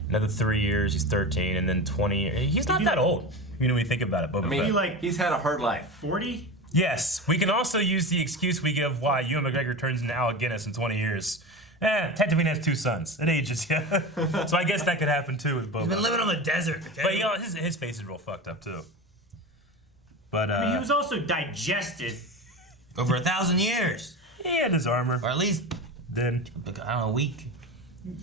Another 3 years, he's 13, and then 20. He's not that old. You know, when you think about it, Boba I mean, Fett. he's had a hard life. 40? Yes, we can also use the excuse we give why Ewan McGregor turns into Alec Guinness in 20 years. Tatooine has 2 sons. It ages, yeah. So I guess that could happen too with Boba. He's been living on the desert. Okay? But you know, his face is real fucked up too. But I mean, he was also digested. Over 1,000 years. He had his armor. Or at least, Then. like, I don't know, a week.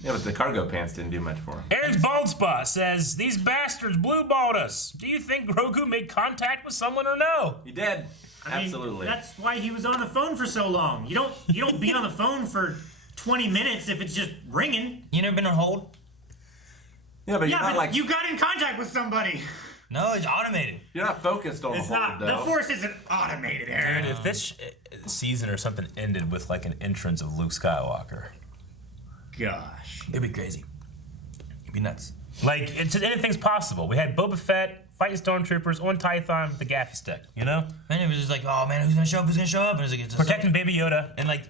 Yeah, but the cargo pants didn't do much for him. Aaron's Bald Spot says, these bastards blue-balled us. Do you think Grogu made contact with someone or no? He did. I mean, Absolutely. that's why he was on the phone for so long. You don't be on the phone for 20 minutes if it's just ringing. You never been on hold? Yeah, but you're Yeah, not but like you got in contact with somebody. No, it's automated. you're not focused on It's the whole not. though. The Force isn't automated, Aaron. Dude, if this season or something ended with like an entrance of Luke Skywalker. Gosh. It'd be crazy. It'd be nuts. Like, anything's possible. We had Boba Fett fighting stormtroopers on Tython with the gaffy stick, you know? And it was just like, oh man, who's gonna show up? Who's gonna show up? And it was like, it's Protecting Baby Yoda. and like,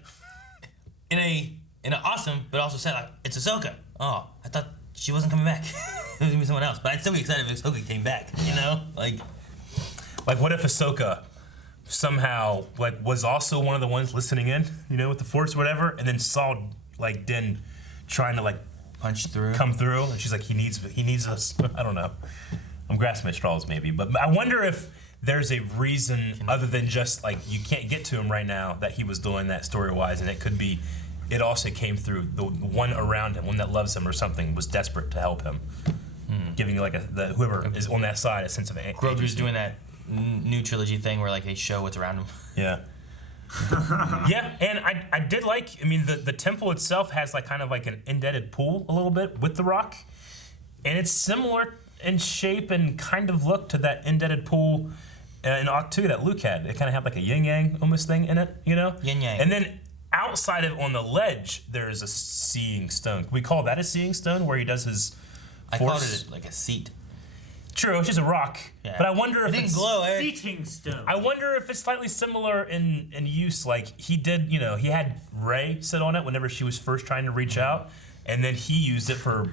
in an awesome, but also said like, it's Ahsoka. Oh, I thought she wasn't coming back. It was gonna be someone else. But I'd still be excited if Ahsoka came back. You know, like Like, what if Ahsoka somehow, like, was also one of the ones listening in, you know, with the Force or whatever, and then saw, like, Din trying to, like, punch through. come through, and she's like, he needs us. I don't know. I'm grasping at straws, maybe. But I wonder if there's a reason other than just, like, you can't get to him right now that he was doing that story-wise, and it could be it also came through the one around him, one that loves him or something, was desperate to help him. Giving, like, whoever is on that side a sense of agency. Grogu's doing that new trilogy thing where like they show what's around him. Yeah. Yeah, and I did like, I mean, the temple itself has like kind of like an indented pool a little bit with the rock. And it's similar in shape and kind of look to that indented pool in Octu that Luke had. It kind of had like a yin-yang almost thing in it, you know? Yin-yang. And then outside of, on the ledge, there's a seeing stone. We call that a seeing stone where he does his I called force. it like a seat. True, it's just a rock. Yeah. But I wonder It if didn't it's... glow, Eric. Seating stone. I wonder if it's slightly similar in use. Like, he did, you know, he had Rey sit on it whenever she was first trying to reach out, and then he used it for,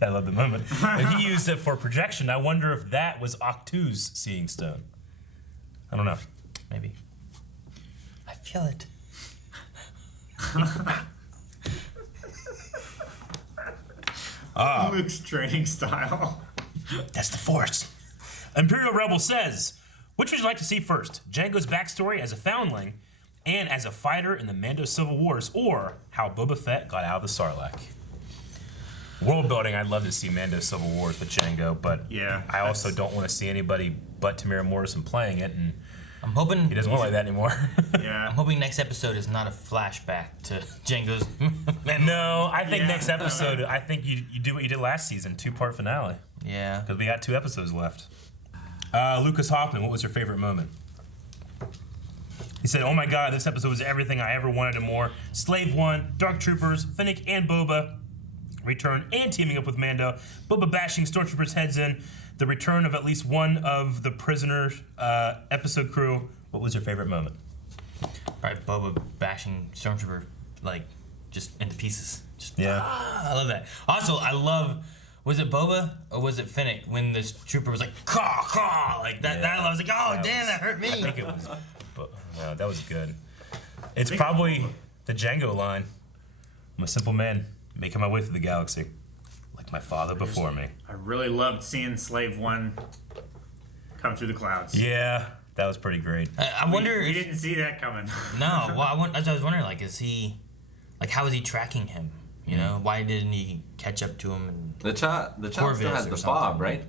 I love the moment, but he used it for projection. I wonder if that was Octu's seeing stone. I don't know. Maybe. I feel it. Luke's training style. That's the Force. Imperial Rebel says, which would you like to see first? Jango's backstory as a foundling and as a fighter in the Mando Civil Wars, or how Boba Fett got out of the Sarlacc? World building, I'd love to see Mando Civil Wars with Jango, but Yeah, I also don't want to see anybody but Tamara Morrison playing it, and I'm hoping he doesn't want like that anymore. Yeah. I'm hoping next episode is not a flashback to Jango's. No, I think Yeah. next episode, I think you do what you did last season, 2-part finale, Yeah. because we got 2 episodes left. Lucas Hoffman, what was your favorite moment? He said, oh my god, this episode was everything I ever wanted and more. Slave 1, Dark Troopers, Finnick and Boba return and teaming up with Mando. Boba bashing Stormtroopers' heads in. The return of at least one of the prisoners episode crew. What was your favorite moment? Right, Boba bashing Stormtrooper like just into pieces. Just, Yeah. I love that. Also, I love. Was it Boba or was it Finnick when this trooper was like caw caw like that? Yeah. That I was like, oh That damn, was- that hurt me. I think it was. No, that was good. It's probably the Django line. I'm a simple man making my way through the galaxy, like my father before me. I really loved seeing Slave 1 come through the clouds. Yeah, that was pretty great. I wonder. We if, didn't see that coming. No, well, I was wondering, like, is he, like, how is he tracking him? You know, why didn't he catch up to him? And The child still Corvus has or the something. fob, right?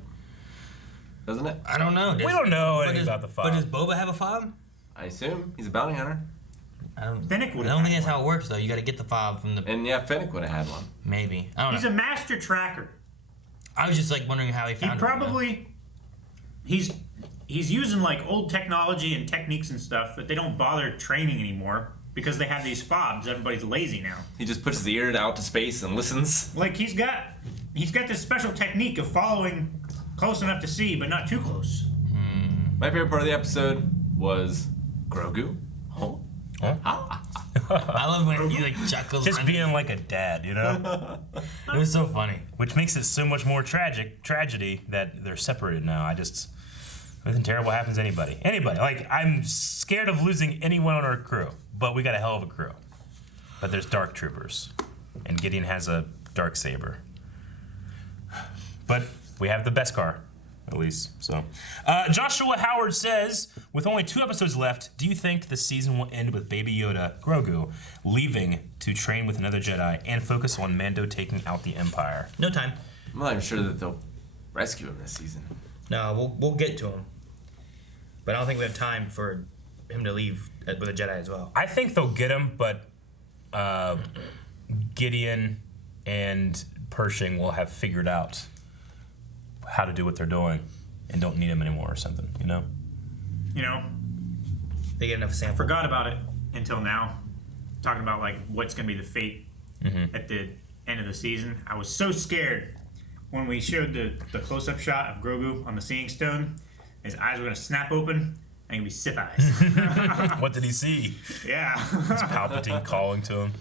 Doesn't it? I don't know. We don't know but anything does- about the fob. But does Boba have a fob? I assume he's a bounty hunter. I don't. Finnick I would don't have think had that's how it works, though. You got to get the fob from the. And yeah, Finnick would have had one. Maybe I don't He's know. a master tracker. I was just like wondering how he He found it. You know? probably he he's using like old technology and techniques and stuff that they don't bother training anymore because they have these fobs. Everybody's lazy now. He just puts his ear out to space and listens. Like he's got this special technique of following close enough to see, but not too close. My favorite part of the episode was Grogu. Oh. I love when he like chuckles. Just being like a dad, you know? It was so funny. Which makes it so much more tragedy that they're separated now. Nothing terrible happens to anybody. Like, I'm scared of losing anyone on our crew, but we got a hell of a crew. But there's dark troopers, and Gideon has a dark saber. But we have the best car, at least. So, Joshua Howard says, with only 2 episodes left, do you think the season will end with Baby Yoda, Grogu, leaving to train with another Jedi and focus on Mando taking out the Empire? No time. I'm not even sure that they'll rescue him this season. No, we'll get to him. But I don't think we have time for him to leave with a Jedi as well. I think they'll get him, but Gideon and Pershing will have figured out how to do what they're doing and don't need him anymore or something, you know? They get enough sample. Forgot about it until now. Talking about like what's gonna be the fate at the end of the season. I was so scared when we showed the close-up shot of Grogu on the Seeing Stone. His eyes were gonna snap open and it'd be Sith eyes. What did he see? Yeah. It's Palpatine calling to him.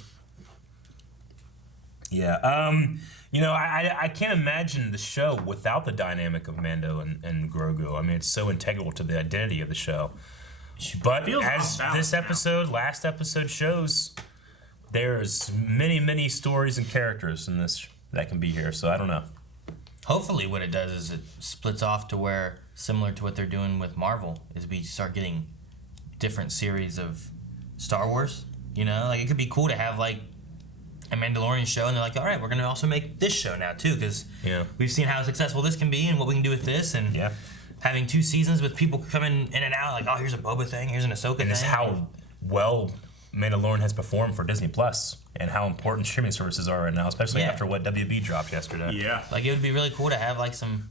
Yeah. I can't imagine the show without the dynamic of Mando and Grogu. I mean, it's so integral to the identity of the show. But as this episode, last episode shows, there's many stories and characters in this that can be here. So I don't know. Hopefully what it does is it splits off to where, similar to what they're doing with Marvel, is we start getting different series of Star Wars. You know, like it could be cool to have like a Mandalorian show, and they're like, all right, we're going to also make this show now too, because we've seen how successful this can be and what we can do with this, and having 2 seasons with people coming in and out, like, oh, here's a Boba thing, here's an Ahsoka thing. And it's how well Mandalorian has performed for Disney Plus and how important streaming services are right now, especially after what WB dropped yesterday. Yeah. Like, it would be really cool to have, like, some,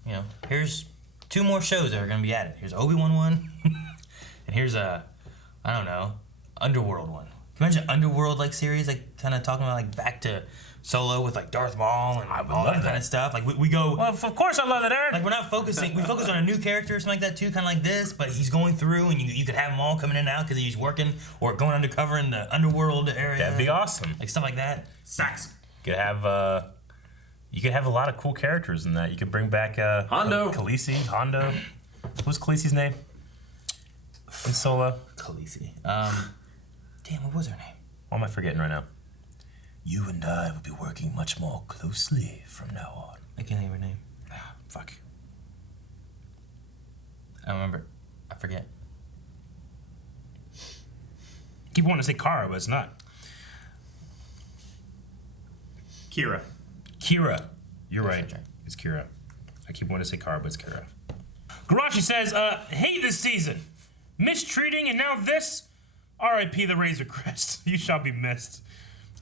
here's 2 more shows that are going to be added. Here's Obi-Wan one, and here's I don't know, Underworld one. Can you imagine Underworld, like, series, like, kind of talking about, like, back to Solo with, like, Darth Maul and all that kind of stuff. Like, we go... Well, of course I love that, Eric. Like, we're not focusing... We focus on a new character or something like that, too, kind of like this, but he's going through, and you could have him all coming in and out because he's working or going undercover in the Underworld area. That'd be awesome. Like, stuff like that. Sax. You could have a lot of cool characters in that. You could bring back Hondo. Hondo. What's Khaleesi's name in Solo? Khaleesi. Damn, what was her name? What am I forgetting right now? You and I will be working much more closely from now on. I can't think of her name. Fuck. I don't remember. I forget. Keep wanting to say Kara, but it's not. Kira. You're right. It's Kira. I keep wanting to say Kara, but it's Kira. Garachi says, hate this season. Mistreating and now this. R.I.P. the Razor Crest. You shall be missed.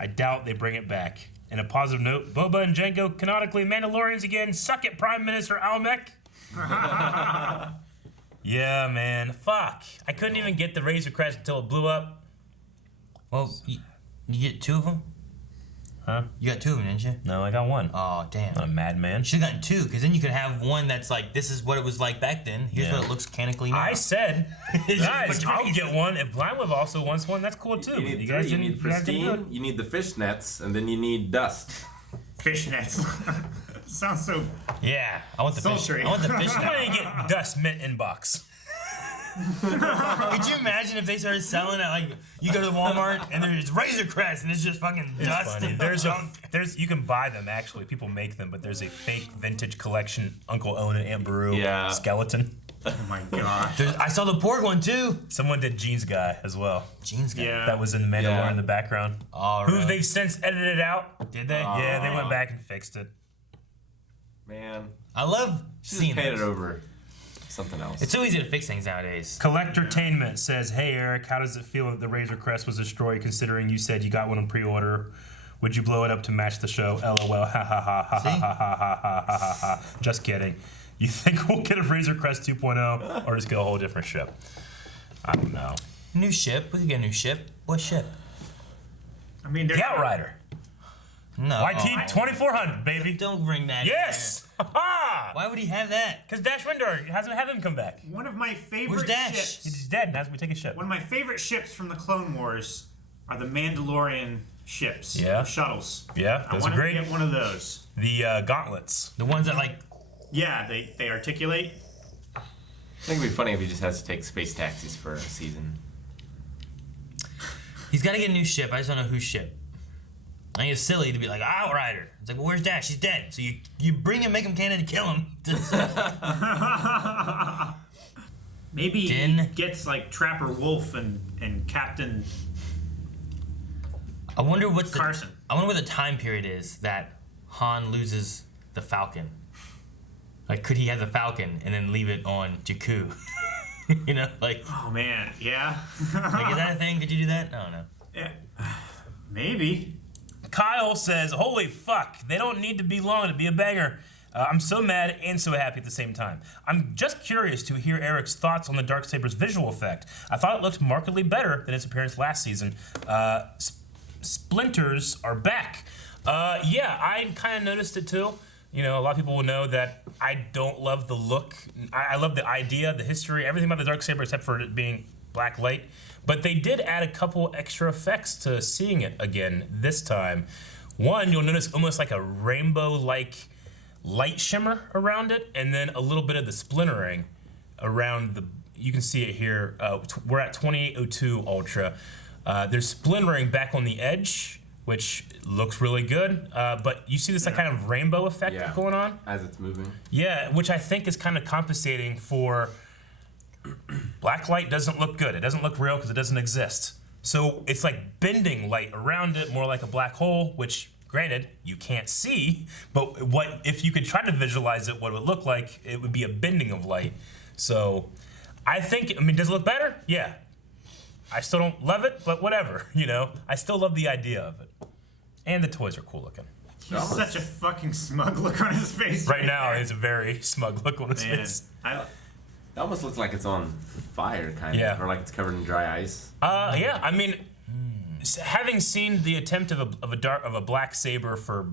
I doubt they bring it back. In a positive note, Boba and Jango canonically Mandalorians again. Suck it, Prime Minister Almec. Yeah, man. Fuck. I couldn't even get the Razor Crest until it blew up. Well, you get 2 of them? Huh? You got 2 of them, didn't you? No, I got 1. Oh, damn. I'm a madman. You should have gotten 2, because then you could have one that's like, this is what it was like back then. Here's what it looks canonically now. I said, guys, I'll get one. If Blindweb also wants one, that's cool too. You need 3. You need pristine, you need the fishnets, and then you need dust. Fishnets. Sounds so... Yeah, I want the sultry. fish. I want the fish. I'm gonna get Dust Mint inbox. Could you imagine if they started selling it, like, you go to Walmart and there's Razor Crest and it's just fucking dust. Funny. There's you can buy them actually. People make them, but there's a fake vintage collection Uncle Owen and Aunt Beru skeleton. Oh my god. I saw the pork one too. Someone did Jeans Guy as well. Jeans Guy. Yeah. That was in the Mandalorian in the background. Oh, Who really? they've since edited out. Did they? Yeah, they went back and fixed it. Man. I love seeing Just paint those. it over something else. It's so easy to fix things nowadays. Collectortainment says, hey Eric, how does it feel that the Razor Crest was destroyed considering you said you got one on pre-order? Would you blow it up to match the show? LOL, ha ha ha ha ha ha ha ha ha ha. Just kidding. You think we'll get a Razor Crest 2.0 or just get a whole different ship? I don't know. New ship. We could get a new ship. What ship? I mean, The Outrider. No. YT 2400, baby. Don't bring that. Yes! Ha! Why would he have that? Because Dash Rendar hasn't had him come back. one of my favorite Where's Dash? ships. He's dead. Now we take a ship. One of my favorite ships from the Clone Wars are the Mandalorian ships. Yeah. Or shuttles. Yeah, I those want are great. to get one of those. The gauntlets. The ones that like. Yeah, they articulate. I think it'd be funny if he just has to take space taxis for a season. He's got to get a new ship. I just don't know whose ship. I think it's silly to be like Outrider. It's like, well, where's Dash? He's dead. So you bring him, make him canon, and kill him. Maybe Din. he gets like Trapper Wolf and Captain I wonder what's Carson. I wonder what the time period is that Han loses the Falcon. Like, could he have the Falcon and then leave it on Jakku? You know, like, Oh man, yeah. like, is that a thing? Could you do that? I don't know. Yeah. Maybe. Kyle says, holy fuck, they don't need to be long to be a banger. I'm so mad and so happy at the same time. I'm just curious to hear Eric's thoughts on the Darksaber's visual effect. I thought it looked markedly better than its appearance last season. Splinters are back. Yeah, I kind of noticed it too. You know, a lot of people will know that I don't love the look. I love the idea, the history, everything about the Darksaber except for it being black light. But they did add a couple extra effects to seeing it again this time. One, you'll notice almost like a rainbow-like light shimmer around it, and then a little bit of the splintering around the. You can see it here. We're at 2802 Ultra. There's splintering back on the edge, which looks really good. But you see this like, kind of rainbow effect going on? As it's moving. Yeah, which I think is kind of compensating for black light doesn't look good. It doesn't look real because it doesn't exist. So it's like bending light around it, more like a black hole, which granted you can't see, but what if you could try to visualize it, what it would look like, it would be a bending of light. So I think, I mean, does it look better? Yeah. I still don't love it, but whatever, you know. I still love the idea of it. And the toys are cool looking. He's such a fucking smug look on his face. Right now, it's a very smug look on his Man, face. It almost looks like it's on fire, kind of. Yeah. Or like it's covered in dry ice. Yeah, I mean, having seen the attempt of a black saber for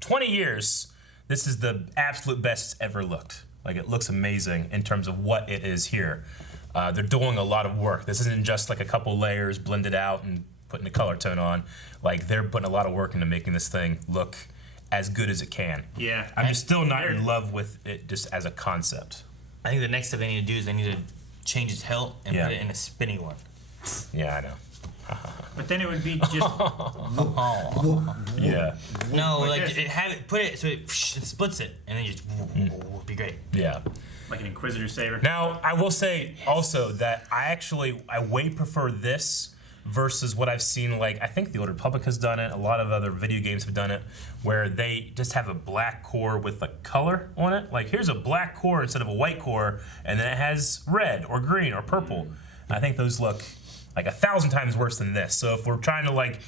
20 years, this is the absolute best it's ever looked. Like, it looks amazing in terms of what it is here. They're doing a lot of work. This isn't just like a couple layers blended out and putting a color tone on. Like, they're putting a lot of work into making this thing look as good as it can. Yeah. I'm just still not in love with it just as a concept. I think the next step they need to do is they need to change its hilt and Yeah. put it in a spinny one. Yeah, I know. But then it would be just Yeah. No, Like like this. it have it put it so it splits it and then you just would be great. Yeah. like an Inquisitor saber. Now, I will say also that I way prefer this versus what I've seen, like, I think the Old Republic has done it, a lot of other video games have done it, where they just have a black core with a color on it. Like, here's a black core instead of a white core, and then it has red or green or purple. I think those look like 1,000 times worse than this. So if we're trying to, like,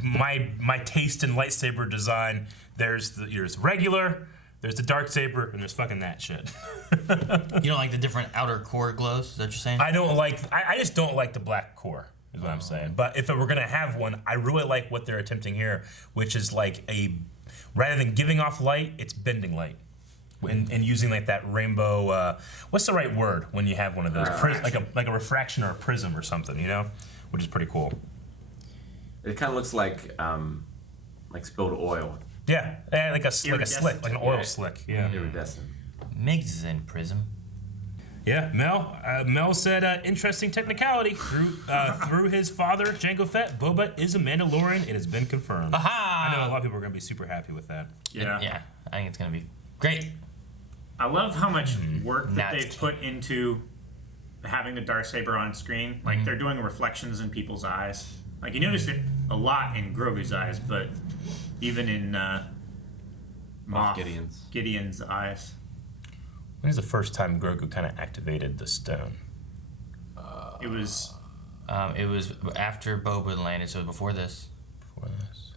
my taste in lightsaber design, there's regular, there's the dark saber, and there's fucking that shit. You don't like the different outer core glows? Is that what you're saying? I just don't like the black core, is what I'm saying. But if we're gonna have one, I really like what they're attempting here, which is like rather than giving off light, it's bending light. And using like that rainbow, what's the right word when you have one of those? Like a refraction or a prism or something, you know? Which is pretty cool. It kind of looks like spilled oil. Yeah, like a slick, like an oil Yeah. slick. Yeah. Iridescent. Migs is in Prism. Yeah, Mel said, interesting technicality. Through his father, Jango Fett, Boba is a Mandalorian. It has been confirmed. Aha! I know a lot of people are going to be super happy with that. Yeah. Yeah, I think it's gonna be great. I love how much work Now that it's they've put into having the Darksaber on screen. Like, they're doing reflections in people's eyes. Like, you notice it a lot in Grogu's eyes, but even in Moff Gideon's eyes. When is the first time Grogu kind of activated the stone? It was It was after Boba landed, so before this. Before this?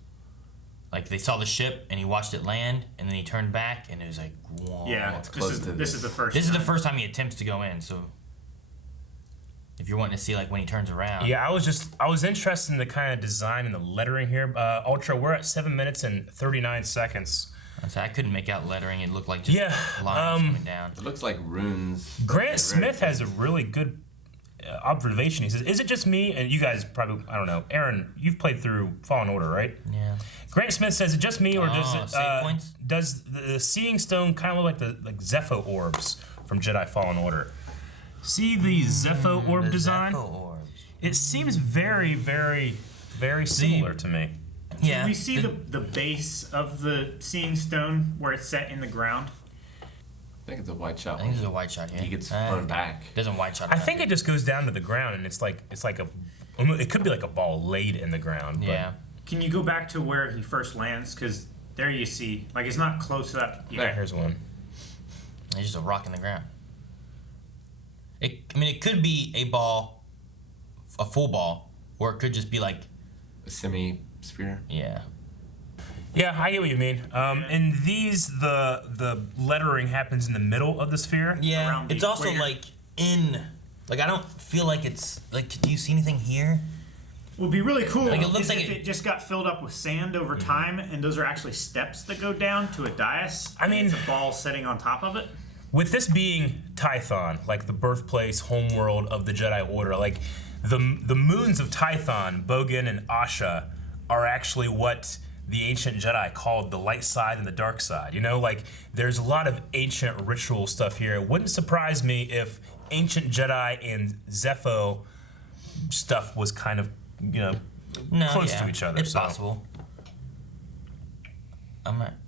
Like they saw the ship and he watched it land, and then he turned back and it was like, whoa. Yeah, this is the first. This is the first time he attempts to go in. So if you're wanting to see like when he turns around. Yeah, I was interested in the kind of design and the lettering here. Ultra, we're at 7 minutes and 39 seconds. So I couldn't make out lettering. It looked like just lines coming down. It looks like runes. Grant Smith has a really good observation. He says, "Is it just me?" And you guys probably, I don't know. Aaron, you've played through Fallen Order, right? Yeah. Grant Smith says, "Is it just me, or save points? does the Seeing Stone kind of look like the Zepho orbs from Jedi Fallen Order? See the Zepho orb design? Zepho orbs. It seems very, very, very similar to me." Yeah. Can we see the base of the Seeing Stone where it's set in the ground? I think it's a white shot. I think there's a white shot here. He gets thrown back. There's a white shot. I think it just goes down to the ground, and it's like it could be like a ball laid in the ground. But Yeah. Can you go back to where he first lands? Because there you see, like it's not close up. Yeah, here's one. There's just a rock in the ground. It could be a ball, a full ball, or it could just be like A semi-sphere. Yeah. Yeah, I get what you mean. And these, the lettering happens in the middle of the sphere. Yeah. Around the It's also equator. like I don't feel like it's like. Do you see anything here? Would be really cool Like, it looks is like if it- it just got filled up with sand over time, and those are actually steps that go down to a dais. I and mean- it's a ball sitting on top of it. With this being Tython, like the birthplace, homeworld of the Jedi Order, like the moons of Tython, Bogan and Asha, are actually what the ancient Jedi called the light side and the dark side. You know, like there's a lot of ancient ritual stuff here. It wouldn't surprise me if ancient Jedi and Zepho stuff was kind of, close to each other. It's so. possible.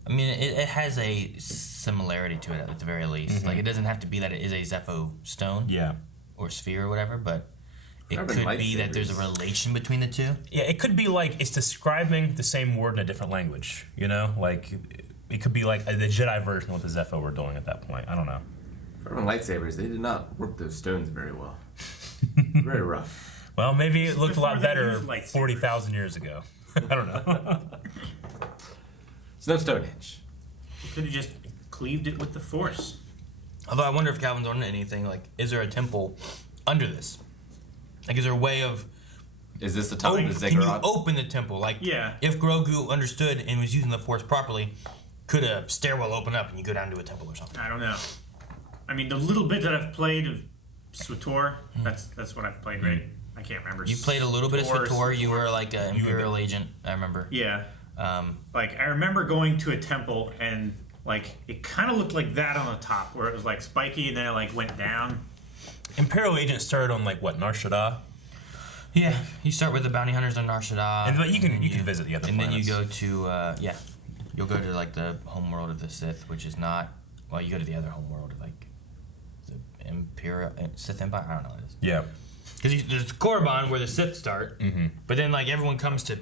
It has a similarity to it at the very least. Like it doesn't have to be that it is a Zepho stone Yeah. or sphere or whatever, but it There have could been be that there's a lightsabers. relation between the two. Yeah, it could be like it's describing the same word in a different language, Like, it could be like the Jedi version of what the Zepho were doing at that point. I don't know. Urban lightsabers, they did not work those stones very well. Very rough. Well, maybe it looked a lot Before they better used lightsabers. 40,000 years ago. I don't know. It's no Stonehenge. Could have just cleaved it with the Force. Although I wonder if Calvin's on anything. Like, is there a temple under this? Like, is there a way of Is this the top of the can you ziggurat? open the temple? Like, Yeah. if Grogu understood and was using the Force properly, could a stairwell open up and you go down to a temple or something? I don't know. I mean, the little bit that I've played of SWTOR, that's what I've played, right? I can't remember. You played a little bit of SWTOR, SWTOR. You were like an Imperial agent, I remember. Yeah. Um, Like, I remember going to a temple and, like, it kind of looked like that on the top, where it was, like, spiky and then it, like, went down. Imperial Agent started on, like, what, Nar Shaddaa? yeah, you start with the bounty hunters on Nar Shaddaa. And then you can visit the other And then planets. you go to, you'll go to, like, the homeworld of the Sith, which is not, well, you go to the other homeworld, like, the Imperial, Sith Empire? I don't know what it is. Yeah. Because there's Korriban where the Sith start, but then, like, everyone comes to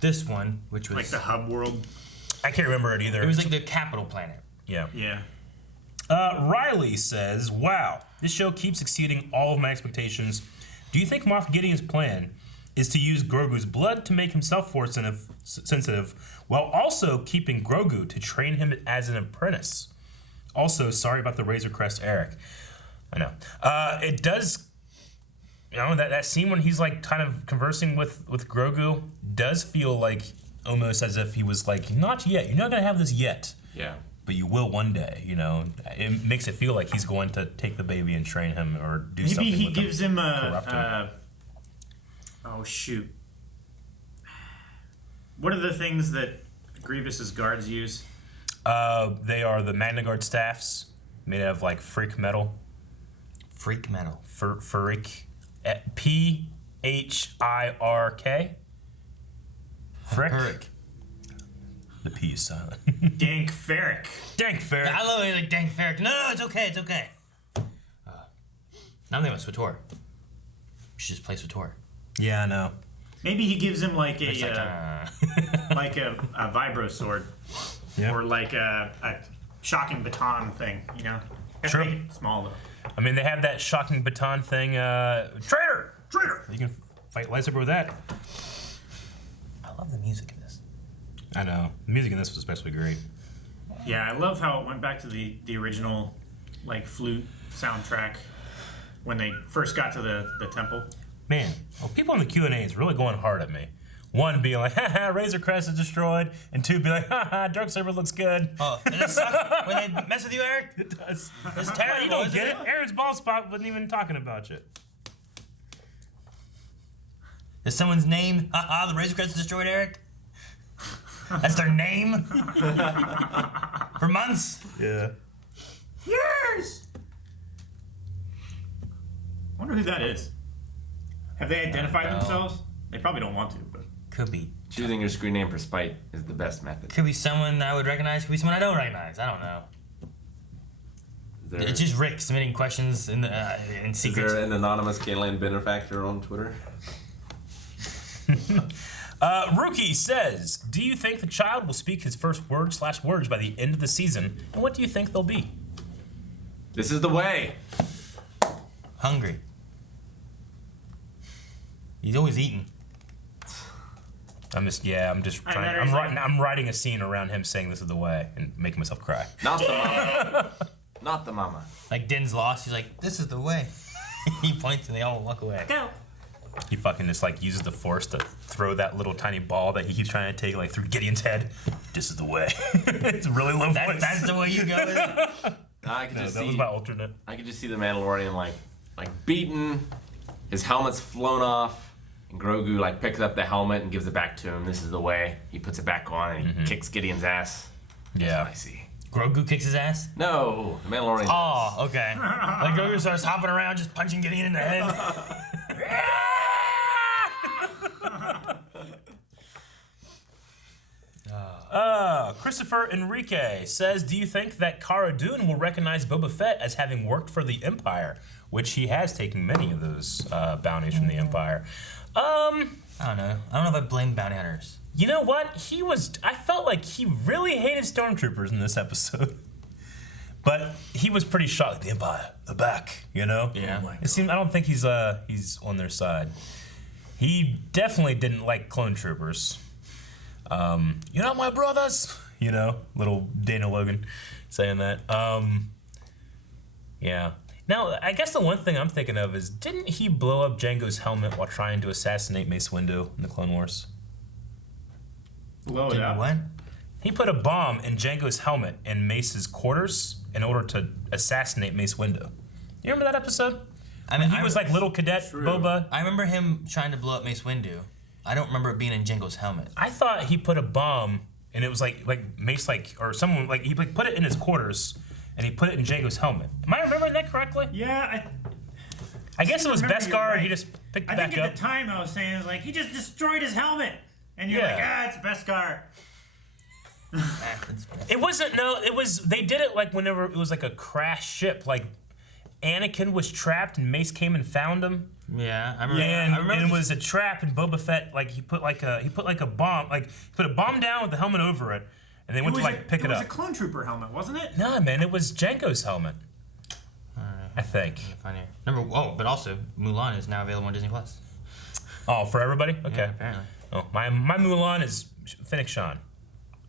this one, which was... Like the hub world. I can't remember it either. It was like the capital planet. Yeah. Yeah. Riley says, "Wow, this show keeps exceeding all of my expectations. Do you think Moff Gideon's plan is to use Grogu's blood to make himself force sensitive, while also keeping Grogu to train him as an apprentice? Also, sorry about the Razor Crest, Eric. I know. It does. That scene when he's like kind of conversing with Grogu does feel like almost as if he was like, not yet. You're not gonna have this yet." Yeah. But you will one day, It makes it feel like he's going to take the baby and train him or do something Maybe he with gives him. him corrupt him. oh shoot. What are the things that Grievous's guards use? They are the Magna Guard staffs made out of like freak metal. Freak metal. Phyrrhic. P-H-I-R-K. Frick. The P is silent. Dank Ferric. Dank Ferric. I love it, like, dang, Ferric. No, it's okay, it's okay. Now I'm thinking about SWTOR. We should just play SWTOR. Yeah, I know. Maybe he gives him like It's like, a like a vibro sword, Yeah. or like a shocking baton thing. Have to True. make it small though. I mean, they have that shocking baton thing. Traitor! You can fight lightsaber with that. I love the music in this. I know. The music in this was especially great. Yeah, I love how it went back to the original, like, flute soundtrack when they first got to the temple. Man, people in the Q&A is really going hard at me. One being like, haha, Razor Crest is destroyed, and two being like, haha, Darksaber looks good. Oh, does it suck when they mess with you, Eric? It does. It's terrible. You don't isn't get it. Aaron's bald spot wasn't even talking about you. Is someone's name? The Razor Crest is destroyed, Eric? That's their name? For months? Yeah. Years! I wonder who that is. Have they identified themselves? They probably don't want to, but... Could be. Choosing your screen name for spite is the best method. Could be someone I would recognize, could be someone I don't recognize. I don't know. It's just Rick submitting questions in secret. Is there an anonymous Kaylan benefactor on Twitter? Rookie says, do you think the child will speak his first words by the end of the season? And what do you think they'll be? This is the way. Hungry. He's always eating. I'm writing a scene around him saying this is the way and making myself cry. Not the mama. Not the mama. Like Din's lost, he's like, this is the way. He points and they all walk away. Go! He fucking just like uses the force to throw that little tiny ball that he keeps trying to take like through Gideon's head. This is the way. It's a really low voice. That's the way you go, is it? That was my alternate. I could just see the Mandalorian like beaten, his helmet's flown off, and Grogu like picks up the helmet and gives it back to him. This is the way. He puts it back on and he kicks Gideon's ass. Yeah. That's what I see. Grogu kicks his ass? No, the Mandalorian. Oh, okay. Like Grogu starts hopping around, just punching Gideon in the head. Christopher Enrique says, do you think that Cara Dune will recognize Boba Fett as having worked for the Empire? Which he has taken many of those bounties from the Empire. I don't know. I don't know if I blame bounty hunters. You know what? I felt like he really hated stormtroopers in this episode. But he was pretty shocked. The Empire, the back, you know? Yeah. Oh It seemed, I don't think he's on their side. He definitely didn't like clone troopers. You're not my brothers, you know? Little Dana Logan saying that. Yeah. Now, I guess the one thing I'm thinking of is, didn't he blow up Jango's helmet while trying to assassinate Mace Windu in the Clone Wars? Blow it up? What? He put a bomb in Jango's helmet in Mace's quarters in order to assassinate Mace Windu. You remember that episode? I mean, He was like little cadet Boba. I remember him trying to blow up Mace Windu. I don't remember it being in Jango's helmet. I thought he put a bomb, and it was like Mace, or someone, like, he put it in his quarters, and he put it in Jango's helmet. Am I remembering that correctly? Yeah, I guess it was remember Beskar, you're right. and he just picked it I back think at up. the time I was saying, like, he just destroyed his helmet. And you're Yeah. like, it's Beskar. It wasn't, no, it was, they did it like whenever it was like a crash ship, like Anakin was trapped and Mace came and found him. Yeah, I remember. And it was a trap, and Boba Fett, like, he put a bomb, like, he put a bomb down with the helmet over it, and they went to like pick it was up. a clone trooper helmet, wasn't it? Nah, man, it was Jango's helmet. I think. Funny. But also Mulan is now available on Disney Plus. Oh, for everybody? Okay. Yeah, apparently. Oh, my Mulan is Fennec Shan.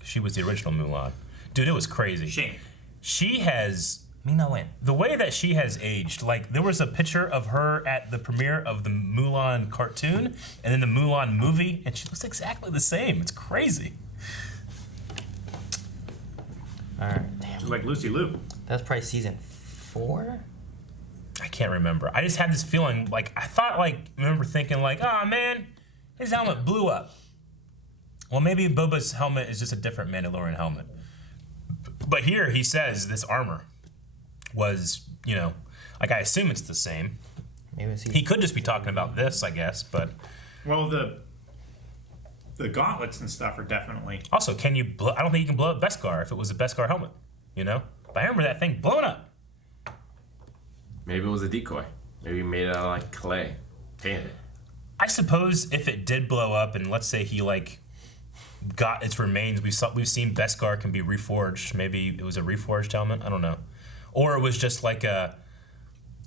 She was the original Mulan. Dude, it was crazy. Shame. She has, Me not win. the way that she has aged, like, there was a picture of her at the premiere of the Mulan cartoon and then the Mulan movie, and she looks exactly the same. It's crazy. All right, damn. Just like Lucy Liu. That's probably season 4. I can't remember. I just had this feeling, like, I remember thinking, like, oh man, his helmet blew up. Well, maybe Boba's helmet is just a different Mandalorian helmet. But here he says this armor was, you know, like, I assume it's the same. Maybe it's He could just be talking about this, I guess, but Well, the gauntlets and stuff are definitely. also, I don't think you can blow up Beskar if it was a Beskar helmet, you know? But I remember that thing blowing up. Maybe it was a decoy. Maybe he made it out of like clay. Painted it. I suppose if it did blow up, and let's say he like got its remains, we've seen Beskar can be reforged. Maybe it was a reforged helmet. I don't know, or it was just like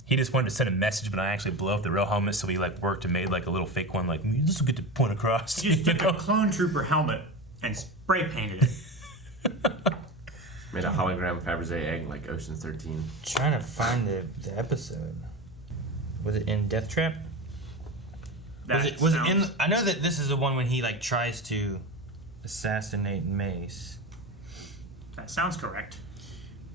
he just wanted to send a message, but I actually blew up the real helmet, so he like worked and made like a little fake one. Like, this will get the point across. You just took know? a clone trooper helmet and spray painted it. Made a hologram Fabergé egg like Ocean's 13. Trying to find the episode. Was it in Death Trap? Was it in? I know that this is the one when he like tries to assassinate Mace. That sounds correct.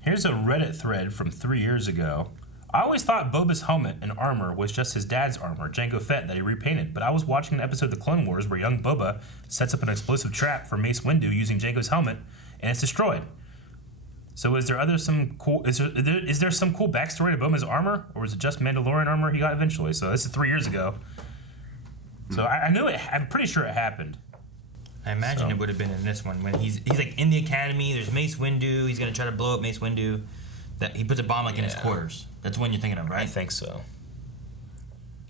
Here's a Reddit thread from 3 years ago. I always thought Boba's helmet and armor was just his dad's armor, Jango Fett, that he repainted. But I was watching an episode of The Clone Wars where young Boba sets up an explosive trap for Mace Windu using Jango's helmet, and it's destroyed. So is there some cool backstory to Boba's armor, or is it just Mandalorian armor he got eventually? So this is 3 years ago. So I knew it. I'm pretty sure it happened. I imagine it would have been in this one when he's like in the academy. There's Mace Windu. He's gonna try to blow up Mace Windu. That he puts a bomb like in his quarters. That's one you're thinking of, right? I think so.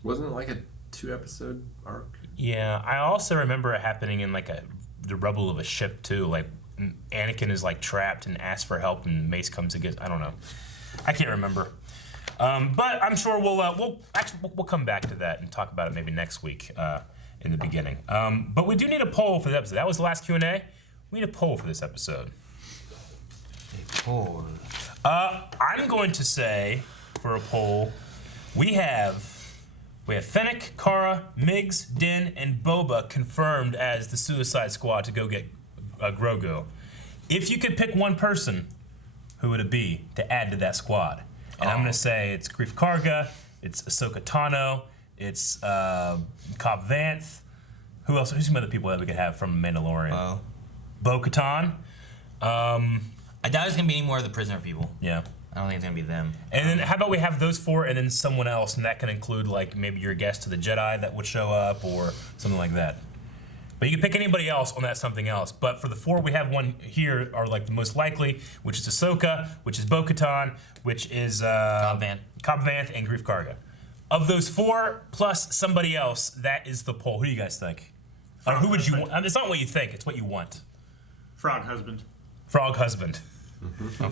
Wasn't it like a 2-episode arc? Yeah, I also remember it happening in like the rubble of a ship too. Like Anakin is like trapped and asks for help, and Mace comes and gets. I don't know. I can't remember. But I'm sure we'll come back to that and talk about it maybe next week in the beginning. But we do need a poll for the episode. That was the last Q&A. We need a poll for this episode. A poll. I'm going to say for a poll, we have Fennec, Cara, Migs, Din, and Boba confirmed as the Suicide Squad to go get Grogu. If you could pick one person, who would it be to add to that squad? And I'm going to say it's Greef Karga, it's Ahsoka Tano, it's Cobb Vanth. Who else? Who's some other people that we could have from Mandalorian? Bo-Katan. I doubt it's gonna be any more of the prisoner people. Yeah. I don't think it's gonna be them. And then how about we have those 4 and then someone else, and that can include like maybe your guest to the Jedi that would show up or something like that. But you can pick anybody else on that something else. But for the 4 we have one here are like the most likely, which is Ahsoka, which is Bo-Katan, which is Cobb Vanth, and Greef Karga. Of those 4 plus somebody else, that is the poll. Who do you guys think? Or who would you want? It's not what you think; it's what you want. Frog husband. Frog husband.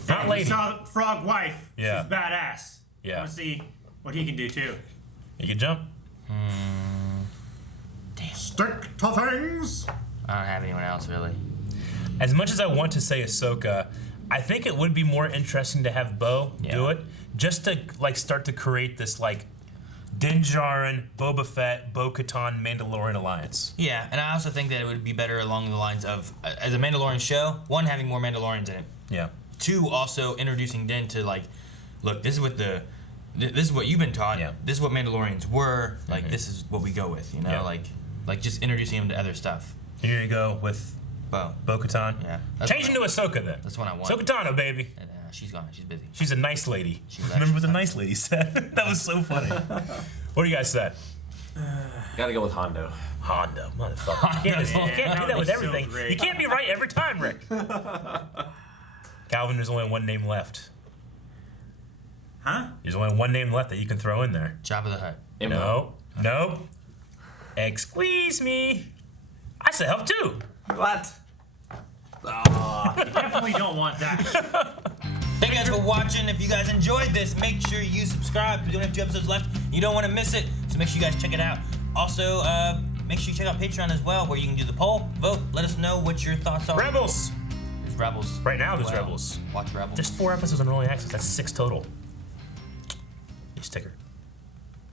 Not lady. We saw Frog wife. Yeah. She's badass. Yeah. I want to see what he can do too. You can jump. Damn. Stick to things. I don't have anyone else really. As much as I want to say Ahsoka, I think it would be more interesting to have Bo do it, just to like start to create this like Din Djarin, Boba Fett, Bo-Katan, Mandalorian alliance. Yeah, and I also think that it would be better along the lines of, as a Mandalorian show, 1, having more Mandalorians in it. Yeah. 2, also introducing Din to like, look, this is what you've been taught. Yeah. This is what Mandalorians were. Like, this is what we go with. You know, Yeah. like just introducing him to other stuff. Here you go with Bo-Katan. Yeah. Change into Ahsoka then. That's what I want. Ahsoka Tano, baby. And, she's gone. She's busy. She's a nice lady. She's Remember what the actually nice lady said? That was so funny. What do you guys say? Gotta go with Hondo. Hondo, motherfucker. You can't do that with so everything. great. You can't be right every time, Rick. Calvin, there's only one name left. Huh? There's only one name left that you can throw in there. Jabba the Hutt. No. Egg squeeze me. I said help too. What? You definitely don't want that. Thank you guys for watching. If you guys enjoyed this, make sure you subscribe. We don't have 2 episodes left. You don't want to miss it, so make sure you guys check it out. Also, make sure you check out Patreon as well, where you can do the poll, vote, let us know what your thoughts are. Rebels. There's Rebels. Right now there's Rebels. Watch Rebels. There's 4 episodes on Early Access. That's 6 total. Sticker.